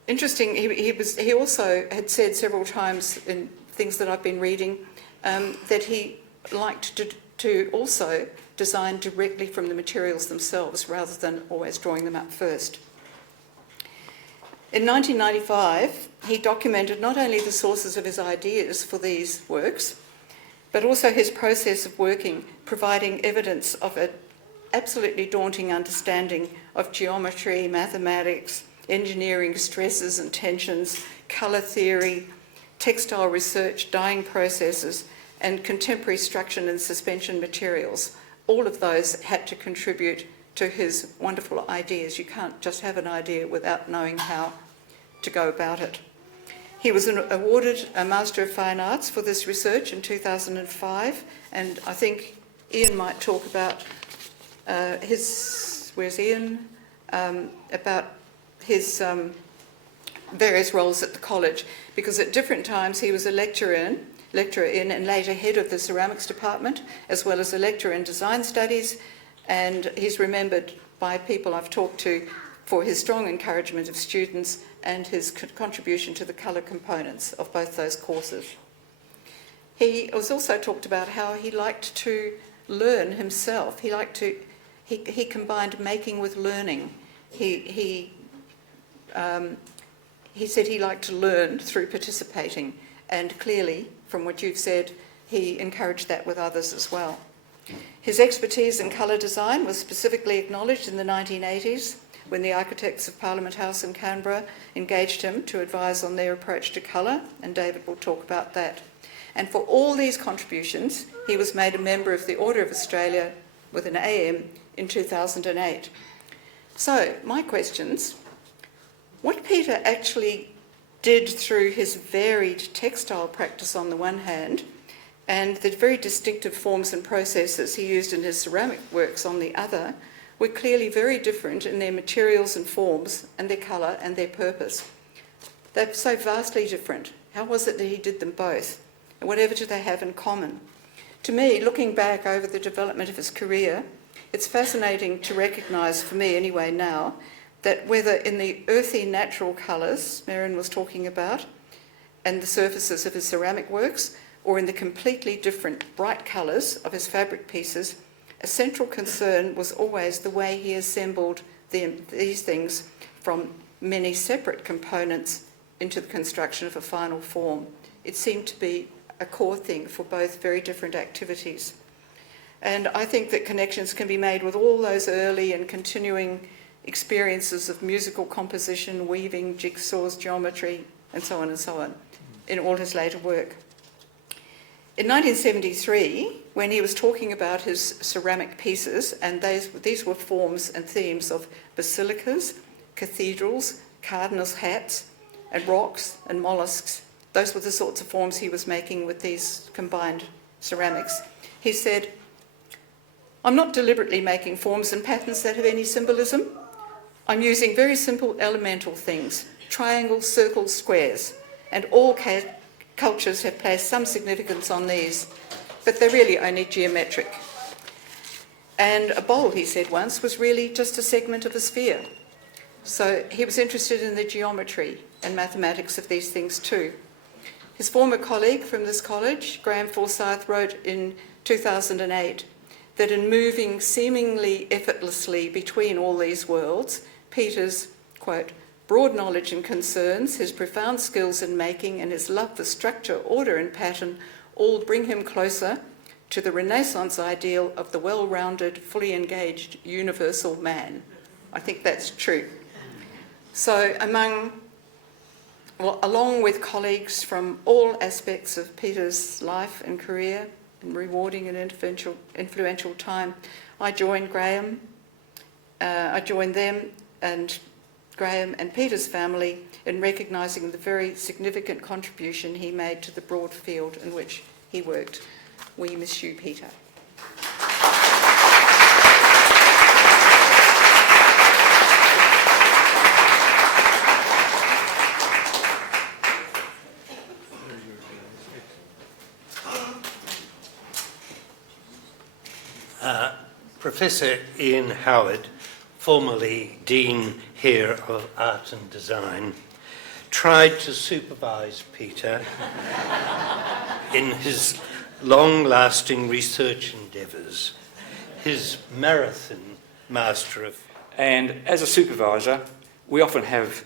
Interesting, he also had said several times in things that I've been reading that he liked to also design directly from the materials themselves rather than always drawing them up first. In 1995, he documented not only the sources of his ideas for these works, but also his process of working, providing evidence of an absolutely daunting understanding of geometry, mathematics, engineering stresses and tensions, colour theory, textile research, dyeing processes, and contemporary structure and suspension materials. All of those had to contribute to his wonderful ideas. You can't just have an idea without knowing how to go about it. He was awarded a Master of Fine Arts for this research in 2005, and I think Ian might talk about where's Ian? About his various roles at the college, because at different times he was a lecturer in and later head of the ceramics department, as well as a lecturer in design studies, and he's remembered by people I've talked to for his strong encouragement of students and his contribution to the colour components of both those courses. He was also talked about how he liked to learn himself. He combined making with learning. He said he liked to learn through participating, and clearly, from what you've said, he encouraged that with others as well. His expertise in colour design was specifically acknowledged in the 1980s when the architects of Parliament House in Canberra engaged him to advise on their approach to colour, and David will talk about that. And for all these contributions, he was made a member of the Order of Australia with an AM in 2008. So, my questions: what Peter actually did through his varied textile practice on the one hand, and the very distinctive forms and processes he used in his ceramic works on the other, were clearly very different in their materials and forms and their colour and their purpose. They're so vastly different. How was it that he did them both? And whatever do they have in common? To me, looking back over the development of his career, it's fascinating to recognise, for me anyway now, that whether in the earthy natural colours Merrin was talking about and the surfaces of his ceramic works, or in the completely different bright colours of his fabric pieces, a central concern was always the way he assembled these things from many separate components into the construction of a final form. It seemed to be a core thing for both very different activities. And I think that connections can be made with all those early and continuing experiences of musical composition, weaving, jigsaws, geometry, and so on, in all his later work. In 1973, when he was talking about his ceramic pieces, and these were forms and themes of basilicas, cathedrals, cardinals' hats, and rocks and mollusks, those were the sorts of forms he was making with these combined ceramics. He said, "I'm not deliberately making forms and patterns that have any symbolism. I'm using very simple elemental things, triangles, circles, squares, and all cultures have placed some significance on these, but they're really only geometric. And a bowl," he said once, "was really just a segment of a sphere." So he was interested in the geometry and mathematics of these things too. His former colleague from this college, Graham Forsyth, wrote in 2008 that in moving seemingly effortlessly between all these worlds, Peter's, quote, "broad knowledge and concerns, his profound skills in making, and his love for structure, order and pattern all bring him closer to the Renaissance ideal of the well-rounded, fully engaged, universal man." I think that's true. So along with colleagues from all aspects of Peter's life and career, and rewarding and influential time, I joined Graham. I joined them and Graham and Peter's family in recognising the very significant contribution he made to the broad field in which he worked. We miss you, Peter. Professor Ian Howard, formerly Dean here of Art and Design, tried to supervise Peter in his long-lasting research endeavours, his marathon master of... And as a supervisor, we often have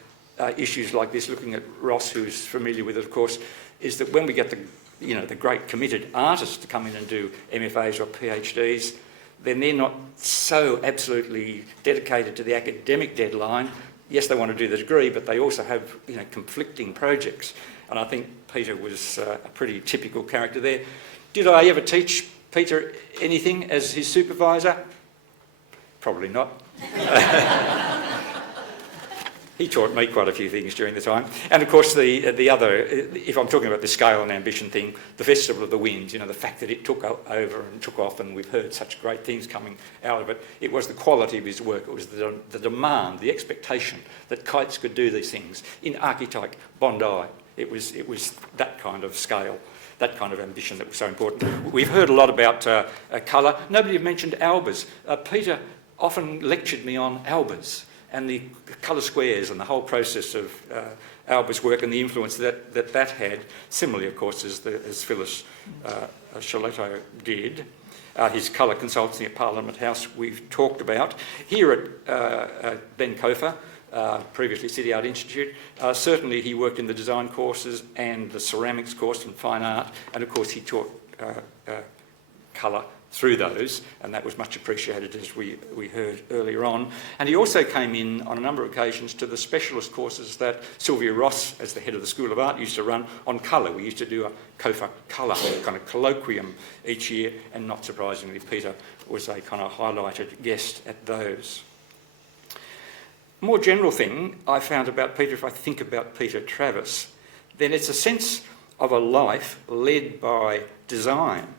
issues like this. Looking at Ross, who's familiar with it, of course, is that when we get the great committed artists to come in and do MFAs or PhDs, then they're not so absolutely dedicated to the academic deadline. Yes, they want to do the degree, but they also have conflicting projects. And I think Peter was a pretty typical character there. Did I ever teach Peter anything as his supervisor? Probably not. He taught me quite a few things during the time. And of course the other, if I'm talking about the scale and ambition thing, the Festival of the Winds, the fact that it took over and took off, and we've heard such great things coming out of it. It was the quality of his work, it was the demand, the expectation that kites could do these things in archetype Bondi. It was that kind of scale, that kind of ambition that was so important. We've heard a lot about colour. Nobody mentioned albas. Peter often lectured me on albas and the colour squares and the whole process of Alba's work and the influence that had. Similarly, of course, as Phyllis Sholetto did. His colour consultancy at Parliament House we've talked about. Here at then CoFA, previously City Art Institute, certainly he worked in the design courses and the ceramics course and fine art, and of course he taught colour through those, and that was much appreciated, as we heard earlier on. And he also came in on a number of occasions to the specialist courses that Sylvia Ross, as the head of the School of Art, used to run on colour. We used to do a CoFA colour kind of colloquium each year, and not surprisingly, Peter was a kind of highlighted guest at those. A more general thing I found about Peter, if I think about Peter Travis, then it's a sense of a life led by design.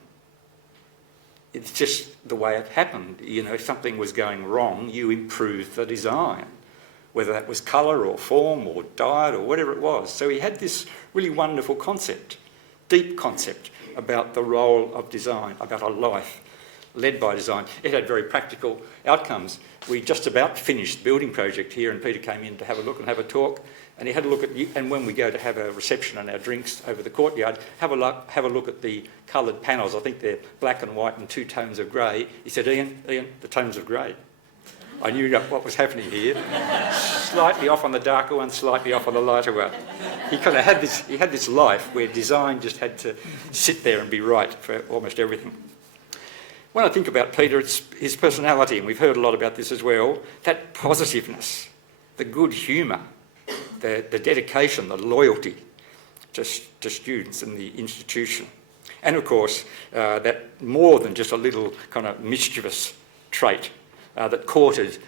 It's just the way it happened. If something was going wrong, you improved the design, whether that was colour or form or diet or whatever it was. So he had this really wonderful concept, deep concept about the role of design, about a life led by design. It had very practical outcomes. We just about finished the building project here, and Peter came in to have a look and have a talk. And he had a look at, and when we go to have a reception and our drinks over the courtyard, have a look at the coloured panels. I think they're black and white and 2 tones of grey. He said, Ian, the tones of grey. I knew what was happening here. Slightly off on the darker one, slightly off on the lighter one. He kind of had this life where design just had to sit there and be right for almost everything. When I think about Peter, it's his personality, and we've heard a lot about this as well, that positiveness, the good humour, the dedication, the loyalty to students and the institution. And of course, that more than just a little kind of mischievous trait that courted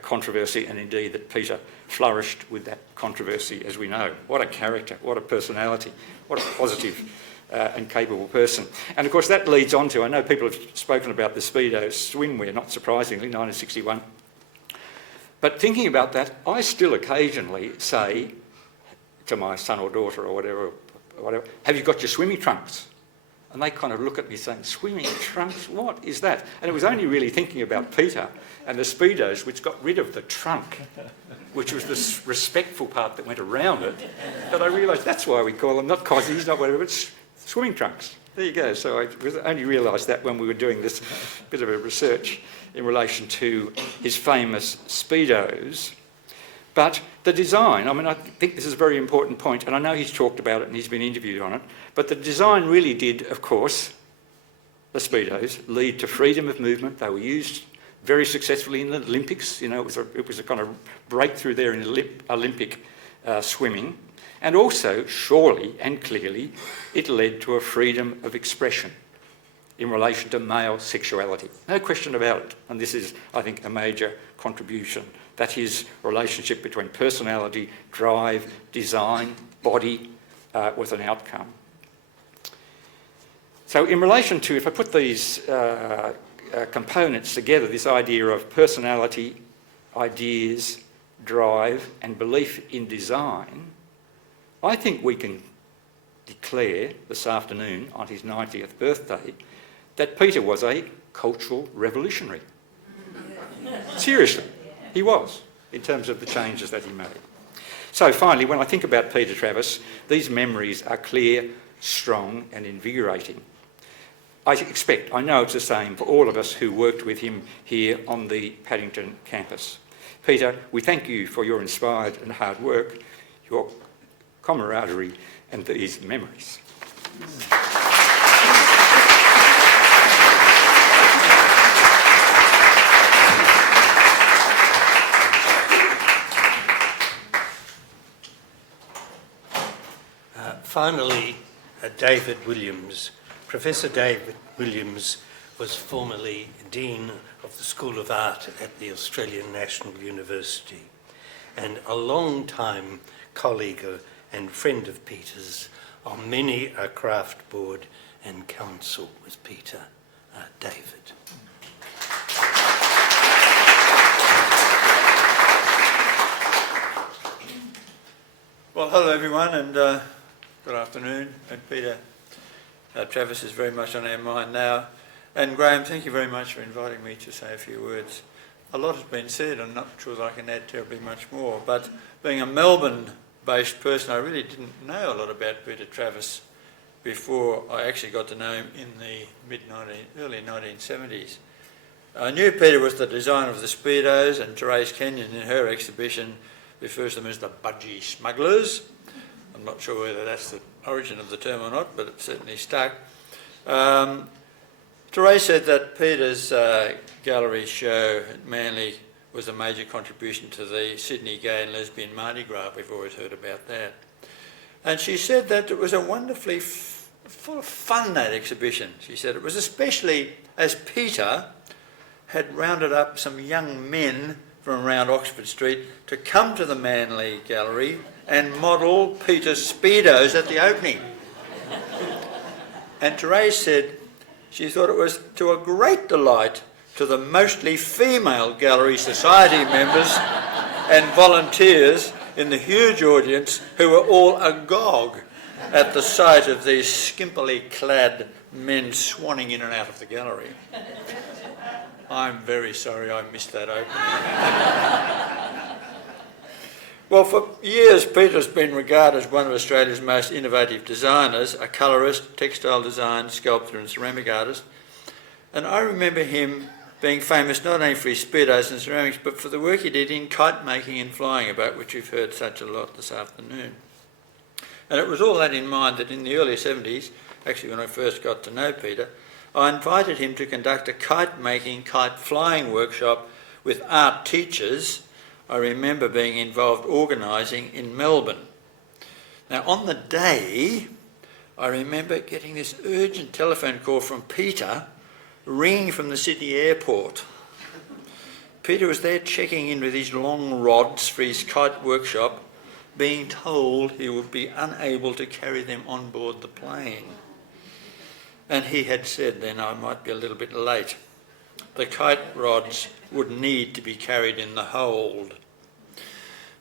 controversy, and indeed that Peter flourished with that controversy, as we know. What a character, what a personality, what a positive and capable person. And of course that leads on to, I know people have spoken about the Speedos swimwear, not surprisingly, 1961. But thinking about that, I still occasionally say to my son or daughter or whatever, have you got your swimming trunks? And they kind of look at me saying, swimming trunks, what is that? And it was only really thinking about Peter and the Speedos, which got rid of the trunk, which was the respectful part that went around it, that I realised that's why we call them not cozies, not whatever, but swimming trunks. There you go. So I only realised that when we were doing this bit of a research in relation to his famous Speedos. But the design, I think this is a very important point, and I know he's talked about it and he's been interviewed on it, but the design really did, of course, the Speedos, lead to freedom of movement. They were used very successfully in the Olympics. It was a kind of breakthrough there in Olympic swimming. And also, surely and clearly, it led to a freedom of expression. in relation to male sexuality. No question about it. And this is, I think, a major contribution. That his relationship between personality, drive, design, body was an outcome. So in relation to, if I put these components together, this idea of personality, ideas, drive and belief in design, I think we can declare this afternoon on his 90th birthday that Peter was a cultural revolutionary. Seriously, he was, in terms of the changes that he made. So finally, when I think about Peter Travis, these memories are clear, strong and invigorating. I know it's the same for all of us who worked with him here on the Paddington campus. Peter, we thank you for your inspired and hard work, your camaraderie and these memories. Finally, David Williams. Professor David Williams was formerly Dean of the School of Art at the Australian National University and a long-time colleague and friend of Peter's on many a craft board and council with Peter. David. Well, hello everyone and good afternoon. And Peter Travis is very much on our mind now. And Graham, thank you very much for inviting me to say a few words. A lot has been said, I'm not sure that I can add terribly much more, but being a Melbourne-based person, I really didn't know a lot about Peter Travis before I actually got to know him in the early 1970s. I knew Peter was the designer of the Speedos, and Therese Kenyon in her exhibition refers to them as the Budgie Smugglers. I'm not sure whether that's the origin of the term or not, but it certainly stuck. Therese said that Peter's gallery show at Manly was a major contribution to the Sydney Gay and Lesbian Mardi Gras. We've always heard about that. And she said that it was a wonderfully full of fun, that exhibition. She said it was especially as Peter had rounded up some young men from around Oxford Street to come to the Manly Gallery and model Peter's Speedos at the opening. And Therese said she thought it was to a great delight to the mostly female gallery society members and volunteers in the huge audience who were all agog at the sight of these skimpily clad men swanning in and out of the gallery. I'm very sorry I missed that opening. Well, for years Peter's been regarded as one of Australia's most innovative designers, a colourist, textile design, sculptor and ceramic artist. And I remember him being famous not only for his Speedos and ceramics, but for the work he did in kite making and flying, about which you've heard such a lot this afternoon. And it was all that in mind that in the early 70s, actually when I first got to know Peter, I invited him to conduct a kite making, kite flying workshop with art teachers I remember being involved organising in Melbourne. Now on the day, I remember getting this urgent telephone call from Peter ringing from the Sydney airport. Peter was there checking in with his long rods for his kite workshop, being told he would be unable to carry them on board the plane. And he had said then I might be a little bit late. The kite rods would need to be carried in the hold.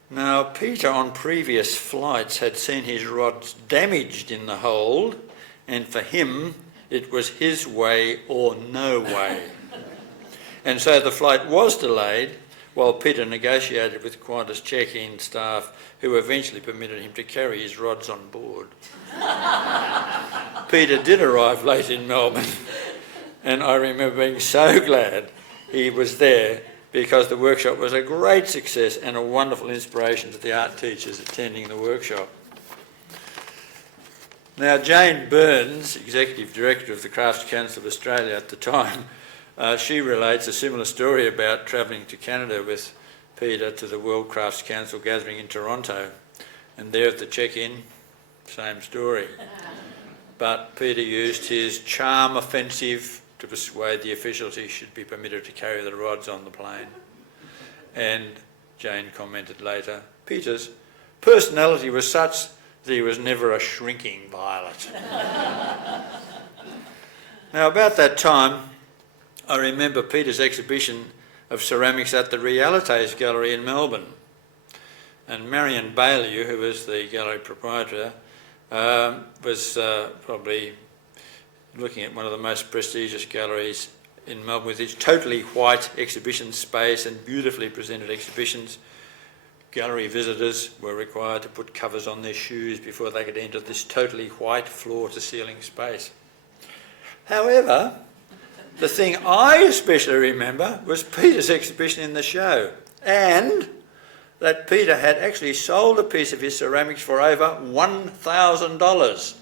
Now, Peter on previous flights had seen his rods damaged in the hold, and for him it was his way or no way. And so the flight was delayed while Peter negotiated with Qantas check-in staff, who eventually permitted him to carry his rods on board. Peter did arrive late in Melbourne, and I remember being so glad he was there, because the workshop was a great success and a wonderful inspiration to the art teachers attending the workshop. Now, Jane Burns, Executive Director of the Crafts Council of Australia at the time, she relates a similar story about travelling to Canada with Peter to the World Crafts Council gathering in Toronto. And there at the check-in, same story. but Peter used his charm offensive to persuade the officials he should be permitted to carry the rods on the plane. And Jane commented later, Peter's personality was such that he was never a shrinking violet. Now, about that time, I remember Peter's exhibition of ceramics at the Realities Gallery in Melbourne. And Marion Bailey, who was the gallery proprietor, was probably looking at one of the most prestigious galleries in Melbourne with its totally white exhibition space and beautifully presented exhibitions. Gallery visitors were required to put covers on their shoes before they could enter this totally white floor-to-ceiling space. However, the thing I especially remember was Peter's exhibition in the show, and that Peter had actually sold a piece of his ceramics for over $1,000.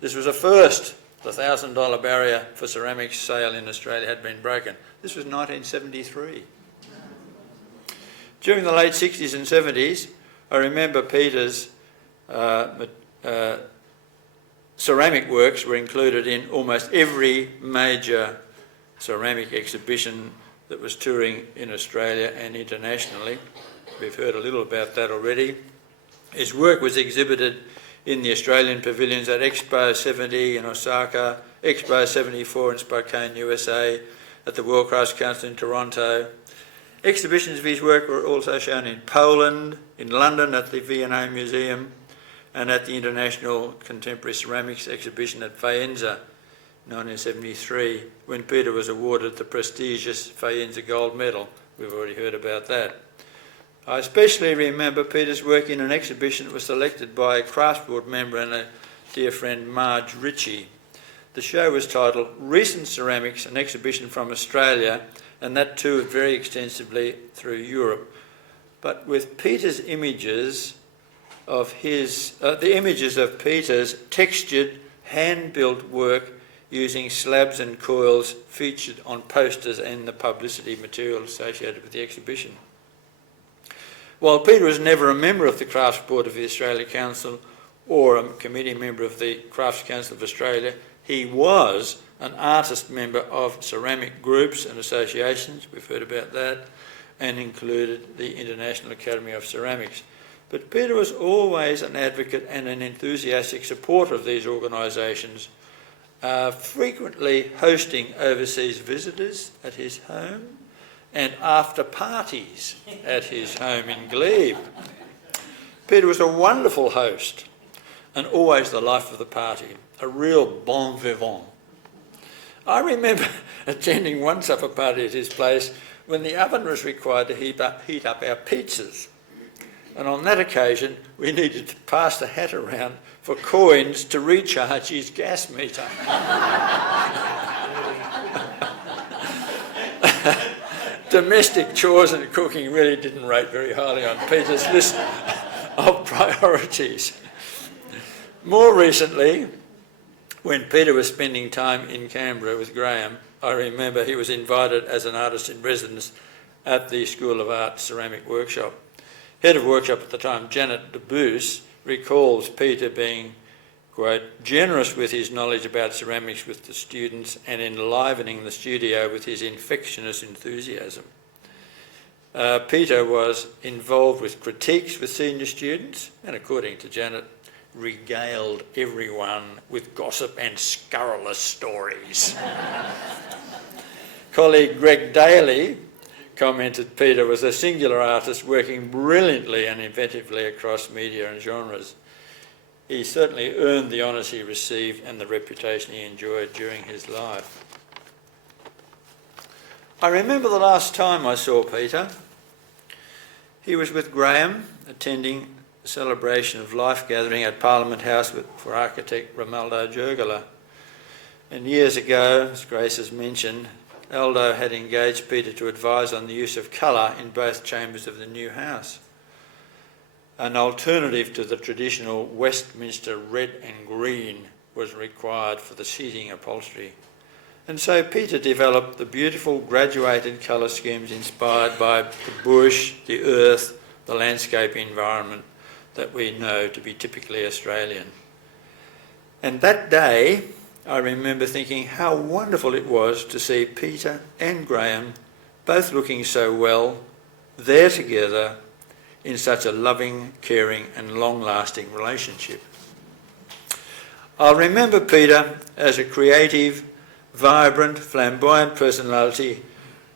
This was a first. The $1,000 barrier for ceramics sale in Australia had been broken. This was 1973. During the late 60s and 70s, I remember Peter's ceramic works were included in almost every major ceramic exhibition that was touring in Australia and internationally. We've heard a little about that already. His work was exhibited in the Australian pavilions at Expo 70 in Osaka, Expo 74 in Spokane, USA, at the World Crafts Council in Toronto. Exhibitions of his work were also shown in Poland, in London at the V&A Museum, and at the International Contemporary Ceramics Exhibition at Faenza, 1973, when Peter was awarded the prestigious Faenza Gold Medal. We've already heard about that. I especially remember Peter's work in an exhibition that was selected by a Crafts Board member and a dear friend, Marge Ritchie. The show was titled Recent Ceramics, an exhibition from Australia, and that toured very extensively through Europe. But with Peter's images of the images of Peter's textured, hand-built work using slabs and coils featured on posters and the publicity material associated with the exhibition. While Peter was never a member of the Crafts Board of the Australia Council or a committee member of the Crafts Council of Australia, he was an artist member of ceramic groups and associations, we've heard about that, and included the International Academy of Ceramics. But Peter was always an advocate and an enthusiastic supporter of these organisations, frequently hosting overseas visitors at his home and after parties at his home in Glebe. Peter was a wonderful host and always the life of the party, a real bon vivant. I remember attending one supper party at his place when the oven was required to heat up our pizzas. And on that occasion, we needed to pass the hat around for coins to recharge his gas meter. Domestic chores and cooking really didn't rate very highly on Peter's list of priorities. More recently, when Peter was spending time in Canberra with Graham, I remember he was invited as an artist in residence at the School of Art Ceramic Workshop. Head of workshop at the time, Janet DeBoos, recalls Peter being, quote, generous with his knowledge about ceramics with the students and enlivening the studio with his infectious enthusiasm. Peter was involved with critiques with senior students and, according to Janet, regaled everyone with gossip and scurrilous stories. Colleague Greg Daly commented Peter was a singular artist working brilliantly and inventively across media and genres. He certainly earned the honours he received and the reputation he enjoyed during his life. I remember the last time I saw Peter. He was with Graham attending a celebration of life gathering at Parliament House for architect Romaldo Jurgala. And years ago, as Grace has mentioned, Aldo had engaged Peter to advise on the use of colour in both chambers of the new house. An alternative to the traditional Westminster red and green was required for the seating upholstery. And so Peter developed the beautiful graduated colour schemes inspired by the bush, the earth, the landscape environment that we know to be typically Australian. And that day, I remember thinking how wonderful it was to see Peter and Graham both looking so well, there together in such a loving, caring and long-lasting relationship. I'll remember Peter as a creative, vibrant, flamboyant personality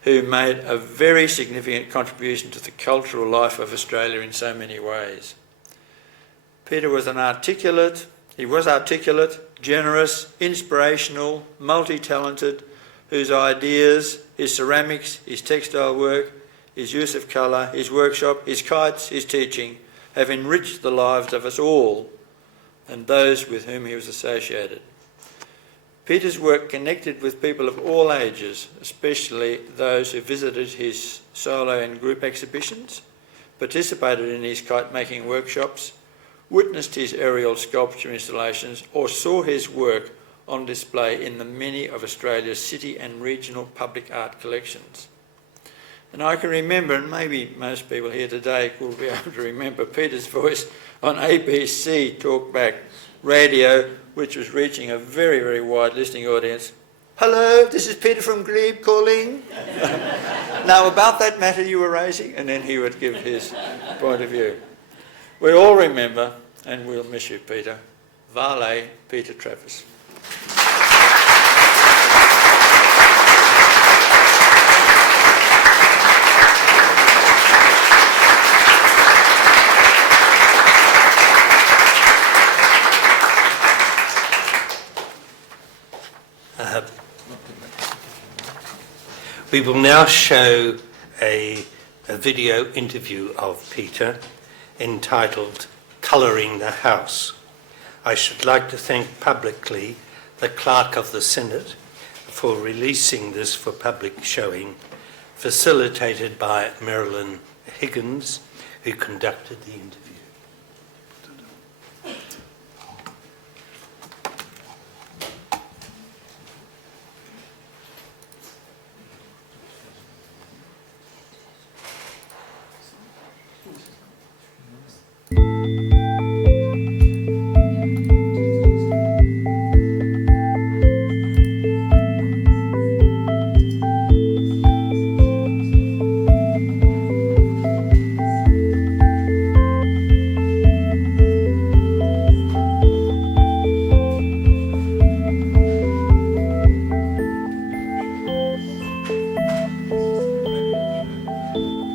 who made a very significant contribution to the cultural life of Australia in so many ways. Peter was articulate, generous, inspirational, multi-talented, whose ideas, his ceramics, his textile work, his use of colour, his workshop, his kites, his teaching have enriched the lives of us all and those with whom he was associated. Peter's work connected with people of all ages, especially those who visited his solo and group exhibitions, participated in his kite-making workshops, witnessed his aerial sculpture installations, or saw his work on display in the many of Australia's city and regional public art collections. And I can remember, and maybe most people here today will be able to remember, Peter's voice on ABC Talkback radio, which was reaching a very, very wide listening audience. Hello, this is Peter from Glebe calling. Now, about that matter you were raising, and then he would give his point of view. We all remember, and we'll miss you, Peter. Vale, Peter Travis. We will now show a video interview of Peter entitled Colouring the House. I should like to thank publicly the Clerk of the Senate for releasing this for public showing, facilitated by Marilyn Higgins, who conducted the interview.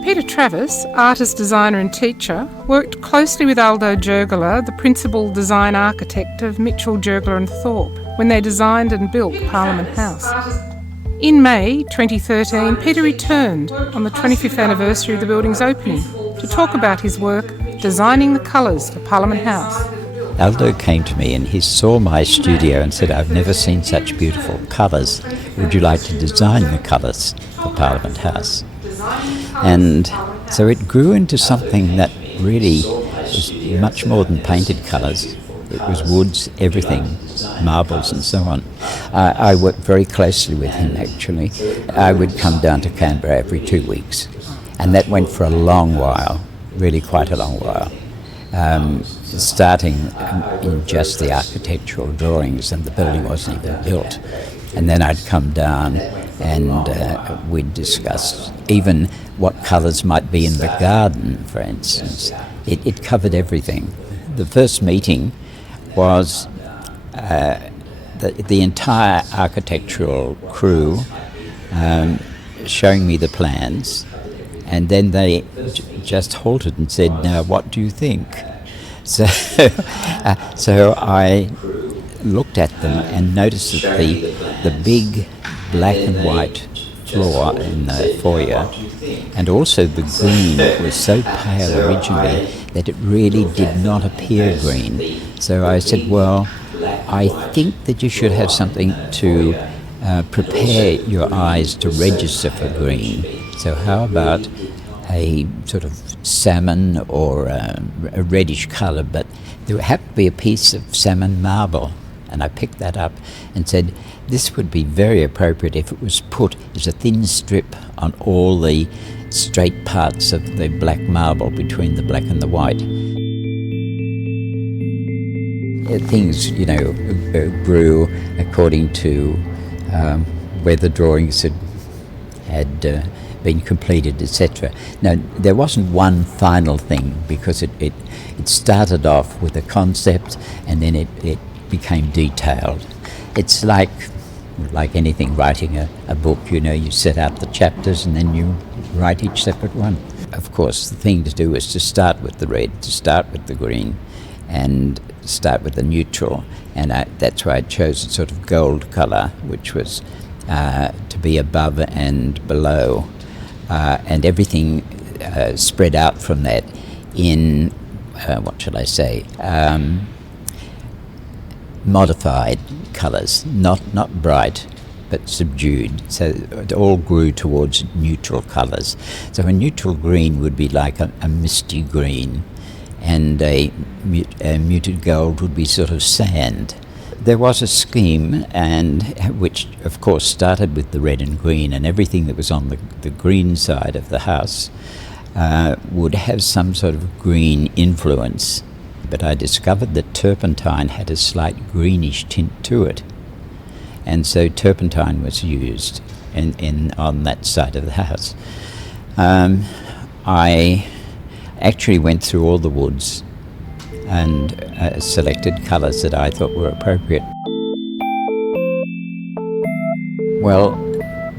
Peter Travis, artist, designer and teacher, worked closely with Aldo Jurgler, the principal design architect of Mitchell, Jurgler and Thorpe, when they designed and built Parliament House. In May 2013, Peter returned on the 25th anniversary of the building's opening to talk about his work designing the colours for Parliament House. Aldo came to me and he saw my studio and said, "I've never seen such beautiful colours. Would you like to design the colours for Parliament House?" And so it grew into something that really was much more than painted colours. It was woods, everything, marbles and so on. I worked very closely with him actually. I would come down to Canberra every 2 weeks, and that went for a long while, really quite a long while. Starting in just the architectural drawings, and the building wasn't even built. And then I'd come down and we'd discuss even what colours might be in the garden, for instance. It covered everything. The first meeting was the entire architectural crew showing me the plans, and then they just halted and said, "Now, what do you think?" So, so I looked at them and noticed that the big black and white floor in the foyer, and also the green was so pale originally that it really did not appear green. So I said, well, I think that you should have something to prepare your eyes to register for green. So how about a sort of salmon or a reddish colour, but there happened to be a piece of salmon marble. And I picked that up and said, this would be very appropriate if it was put as a thin strip on all the straight parts of the black marble between the black and the white. things, grew according to where the drawings had been completed, etc. Now, there wasn't one final thing, because it started off with a concept and then it became detailed. It's like anything, writing a book, you set out the chapters and then you write each separate one. Of course, the thing to do is to start with the red, to start with the green, and start with the neutral. And that's why I chose a sort of gold colour, which was to be above and below, and everything spread out from that in, modified colours, not bright, but subdued. So it all grew towards neutral colours. So a neutral green would be like a misty green, and a muted gold would be sort of sand. There was a scheme, and which of course started with the red and green, and everything that was on the green side of the house would have some sort of green influence. But I discovered that turpentine had a slight greenish tint to it, and so turpentine was used on that side of the house. I actually went through all the woods and selected colours that I thought were appropriate. Well,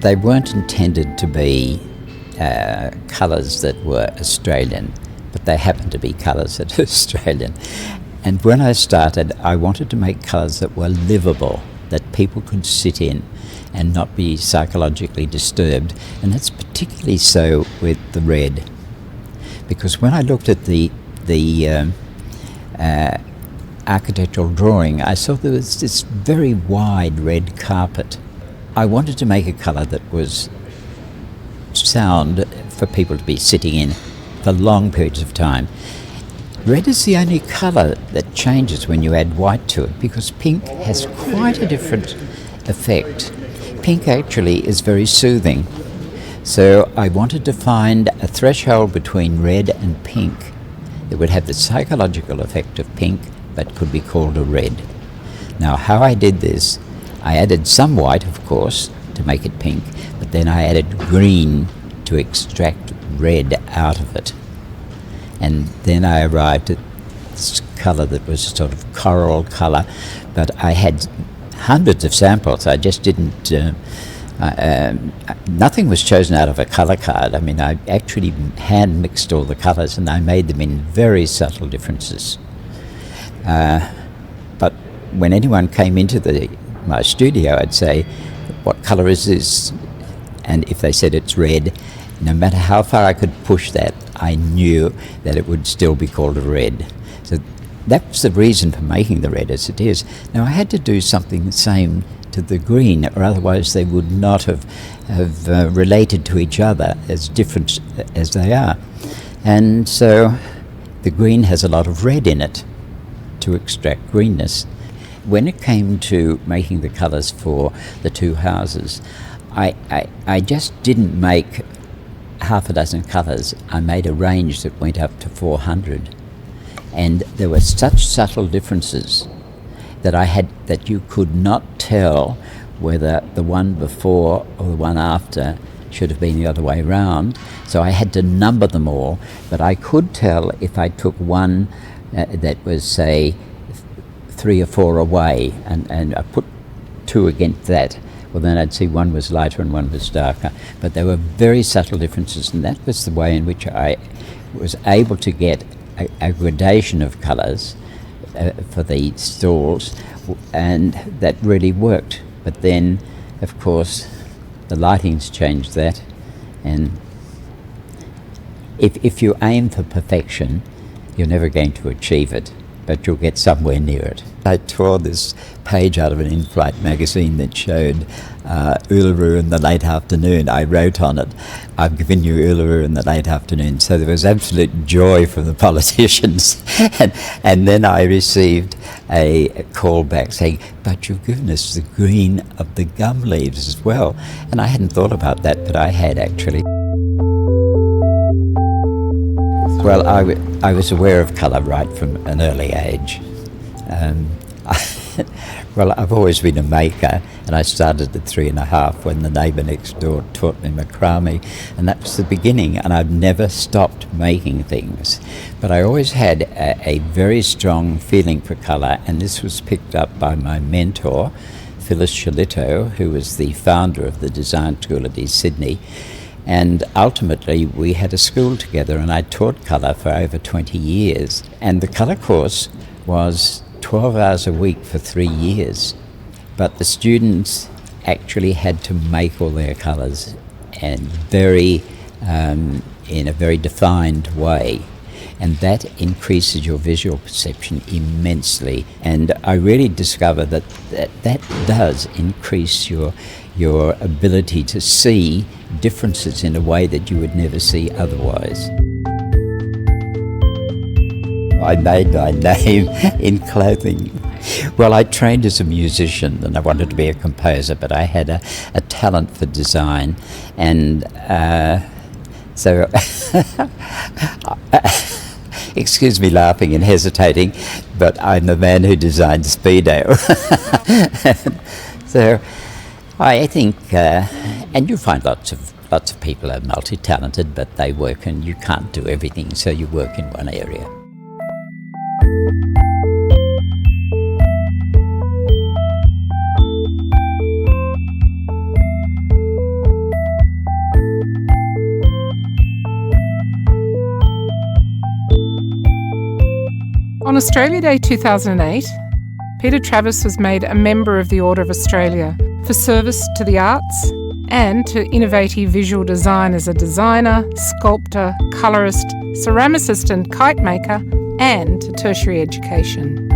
they weren't intended to be colours that were Australian, but they happened to be colours that are Australian. And when I started, I wanted to make colours that were livable, that people could sit in and not be psychologically disturbed. And that's particularly so with the red, because when I looked at the architectural drawing, I saw there was this very wide red carpet. I wanted to make a colour that was sound for people to be sitting in for long periods of time. Red is the only colour that changes when you add white to it, because pink has quite a different effect. Pink actually is very soothing. So I wanted to find a threshold between red and pink that would have the psychological effect of pink but could be called a red. Now, how I did this, I added some white, of course, to make it pink, but then I added green to extract red out of it. And then I arrived at this colour that was a sort of coral colour, but I had hundreds of samples. I just didn't, nothing was chosen out of a colour card. I mean, I actually hand mixed all the colours and I made them in very subtle differences. But when anyone came into my studio, I'd say, "What colour is this?" And if they said it's red, no matter how far I could push that, I knew that it would still be called a red. So that's the reason for making the red as it is. Now, I had to do something the same to the green, or otherwise they would not have related to each other as different as they are. And so the green has a lot of red in it to extract greenness. When it came to making the colours for the two houses, I just didn't make half a dozen colours. I made a range that went up to 400, and there were such subtle differences that you could not tell whether the one before or the one after should have been the other way round. So I had to number them all, but I could tell if I took one that was, say, 3 or 4 away, and I put 2 against that, well, then I'd see one was lighter and one was darker. But there were very subtle differences, and that was the way in which I was able to get a gradation of colours for the stalls, and that really worked. But then, of course, the lighting's changed that, and if you aim for perfection, you're never going to achieve it, but you'll get somewhere near it. I tore this page out of an in-flight magazine that showed Uluru in the late afternoon. I wrote on it, "I've given you Uluru in the late afternoon." So there was absolute joy from the politicians. and then I received a call back saying, "But you've given us the green of the gum leaves as well." And I hadn't thought about that, but I had actually. Well, I was aware of colour right from an early age. Well, I've always been a maker, and I started at 3.5 when the neighbour next door taught me macrame, and that was the beginning, and I've never stopped making things. But I always had a very strong feeling for colour, and this was picked up by my mentor, Phyllis Shalito, who was the founder of the design school at East Sydney. And ultimately we had a school together, and I taught colour for over 20 years. And the colour course was 12 hours a week for 3 years. But the students actually had to make all their colours and in a very defined way. And that increases your visual perception immensely. And I really discovered that does increase your ability to see differences in a way that you would never see otherwise. I made my name in clothing. Well, I trained as a musician and I wanted to be a composer, but I had a talent for design, and so excuse me laughing and hesitating, but I'm the man who designed Speedo. So I think, and you find lots of people are multi-talented, but they work, and you can't do everything, so you work in one area. On Australia Day 2008, Peter Travis was made a member of the Order of Australia for service to the arts and to innovative visual design as a designer, sculptor, colourist, ceramicist and kite maker, and to tertiary education.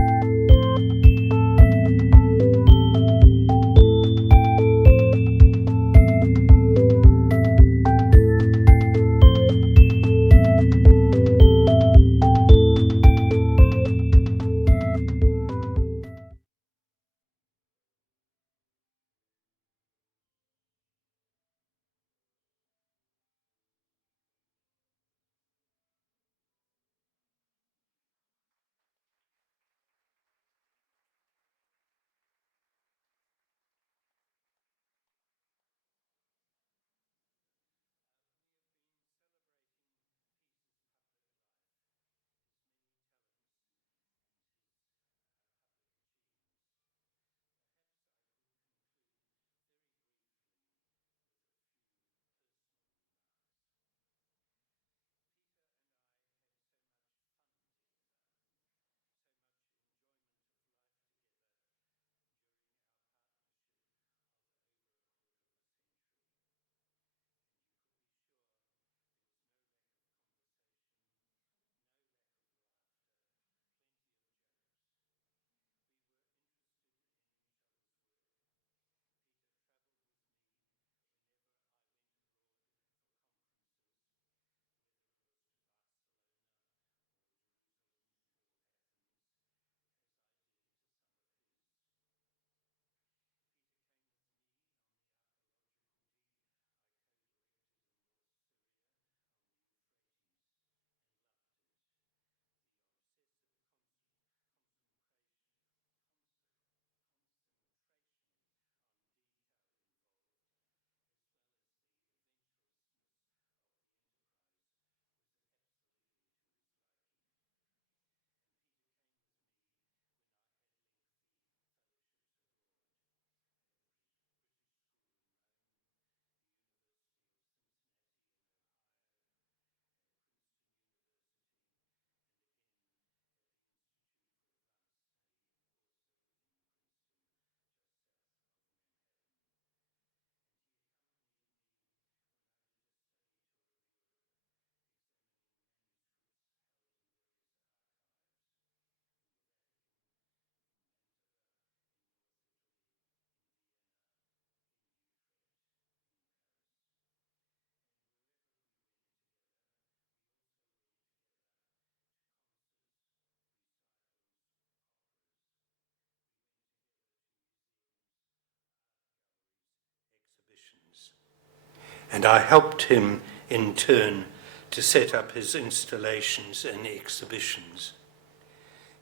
And I helped him in turn to set up his installations and exhibitions.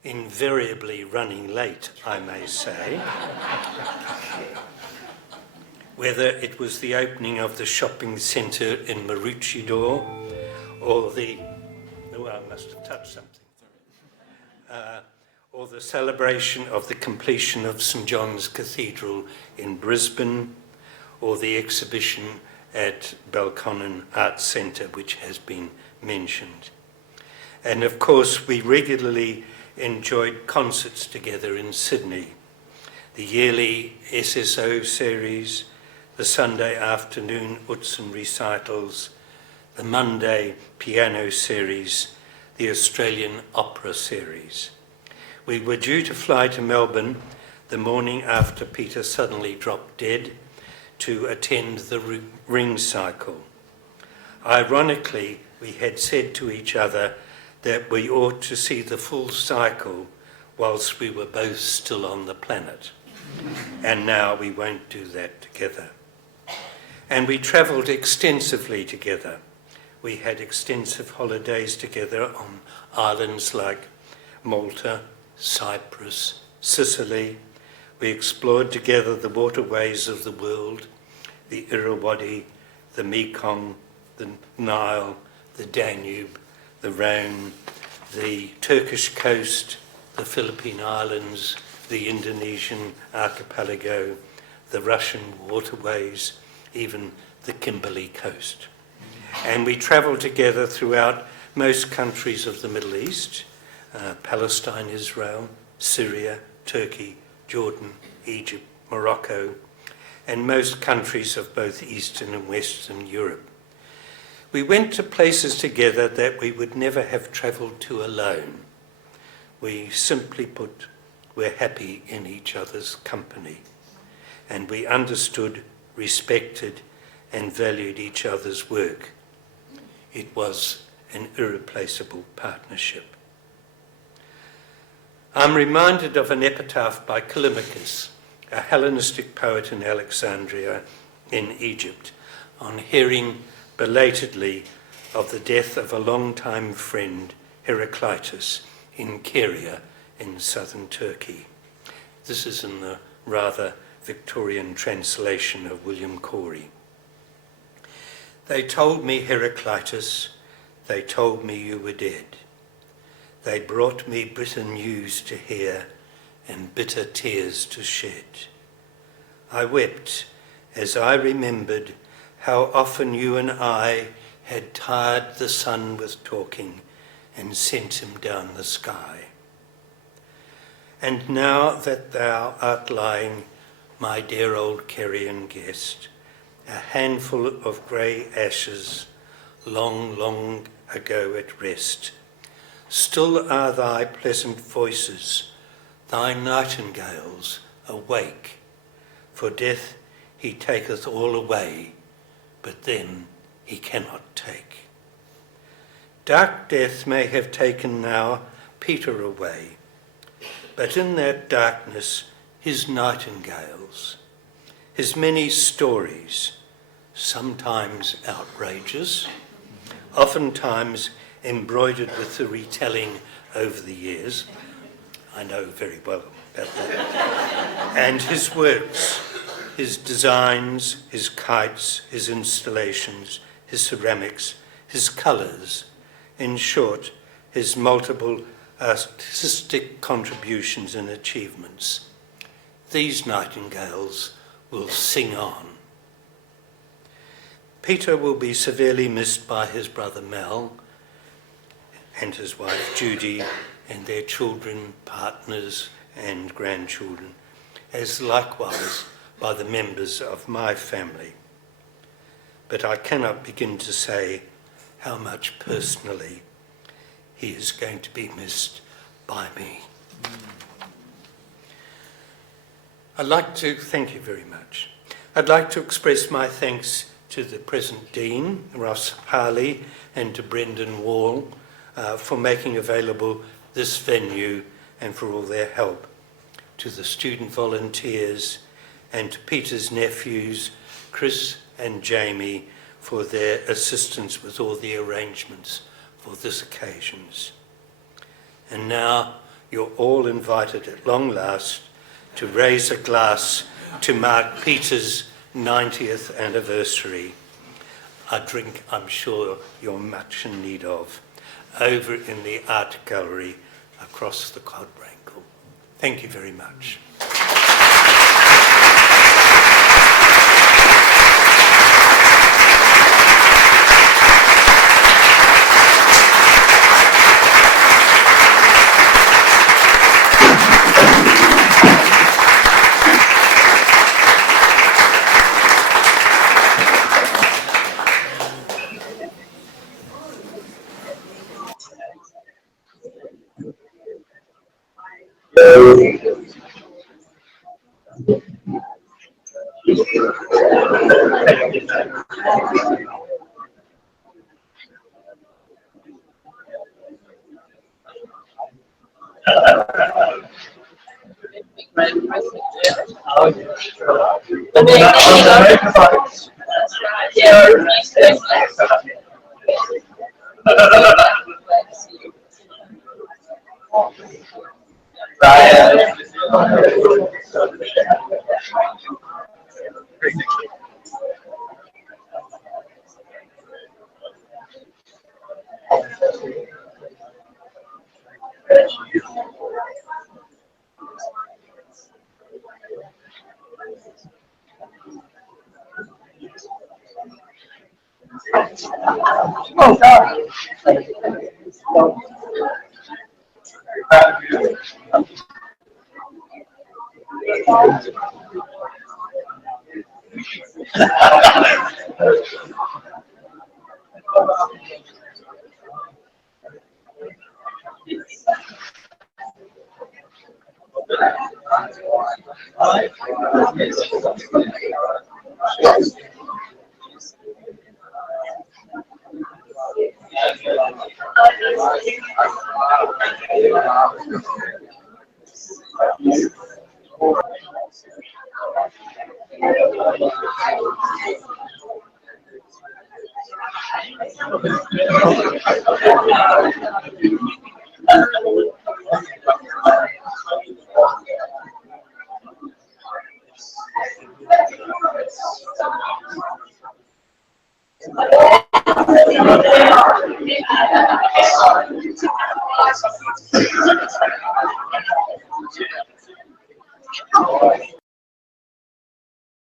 invariably running late, I may say. Whether it was the opening of the shopping centre in Maroochydore or the... Oh, I must have touched something. Or the celebration of the completion of St John's Cathedral in Brisbane, or the exhibition at Belconnen Arts Centre, which has been mentioned. And of course, we regularly enjoyed concerts together in Sydney. The yearly SSO series, the Sunday afternoon Utzon recitals, the Monday piano series, the Australian opera series. We were due to fly to Melbourne the morning after Peter suddenly dropped dead to attend the ring cycle. Ironically, we had said to each other that we ought to see the full cycle whilst we were both still on the planet. And now we won't do that together. And we travelled extensively together. We had extensive holidays together on islands like Malta, Cyprus, Sicily. We explored together the waterways of the world, the Irrawaddy, the Mekong, the Nile, the Danube, the Rhone, the Turkish coast, the Philippine Islands, the Indonesian archipelago, the Russian waterways, even the Kimberley coast. And we travelled together throughout most countries of the Middle East, Palestine, Israel, Syria, Turkey, Jordan, Egypt, Morocco, and most countries of both Eastern and Western Europe. We went to places together that we would never have travelled to alone. We simply put, were happy in each other's company, and we understood, respected, and valued each other's work. It was an irreplaceable partnership. I'm reminded of an epitaph by Callimachus, a Hellenistic poet in Alexandria in Egypt, on hearing belatedly of the death of a long-time friend, Heraclitus, in Caria in southern Turkey. This is in the rather Victorian translation of William Corey. They told me, Heraclitus, they told me you were dead. They brought me bitter news to hear and bitter tears to shed. I wept as I remembered how often you and I had tired the sun with talking and sent him down the sky. And now that thou art lying, my dear old Carian guest, a handful of grey ashes, long, long ago at rest, still are thy pleasant voices, thy nightingales, awake. For death he taketh all away, but them he cannot take. Dark death may have taken now Peter away, but in that darkness his nightingales, his many stories, sometimes outrageous, oftentimes embroidered with the retelling over the years. I know very well about that. And his works, his designs, his kites, his installations, his ceramics, his colours, in short, his multiple artistic contributions and achievements. These nightingales will sing on. Peter will be severely missed by his brother Mel and his wife Judy and their children, partners and grandchildren, as likewise by the members of my family. But I cannot begin to say how much personally he is going to be missed by me. I'd like to thank you very much. I'd like to express my thanks to the present Dean, Ross Harley, and to Brendan Wall for making available this venue and for all their help, to the student volunteers and to Peter's nephews, Chris and Jamie, for their assistance with all the arrangements for this occasions. And now you're all invited at long last to raise a glass to mark Peter's 90th anniversary. A drink I'm sure you're much in need of, over in the art gallery across the quadrangle. Thank you very much.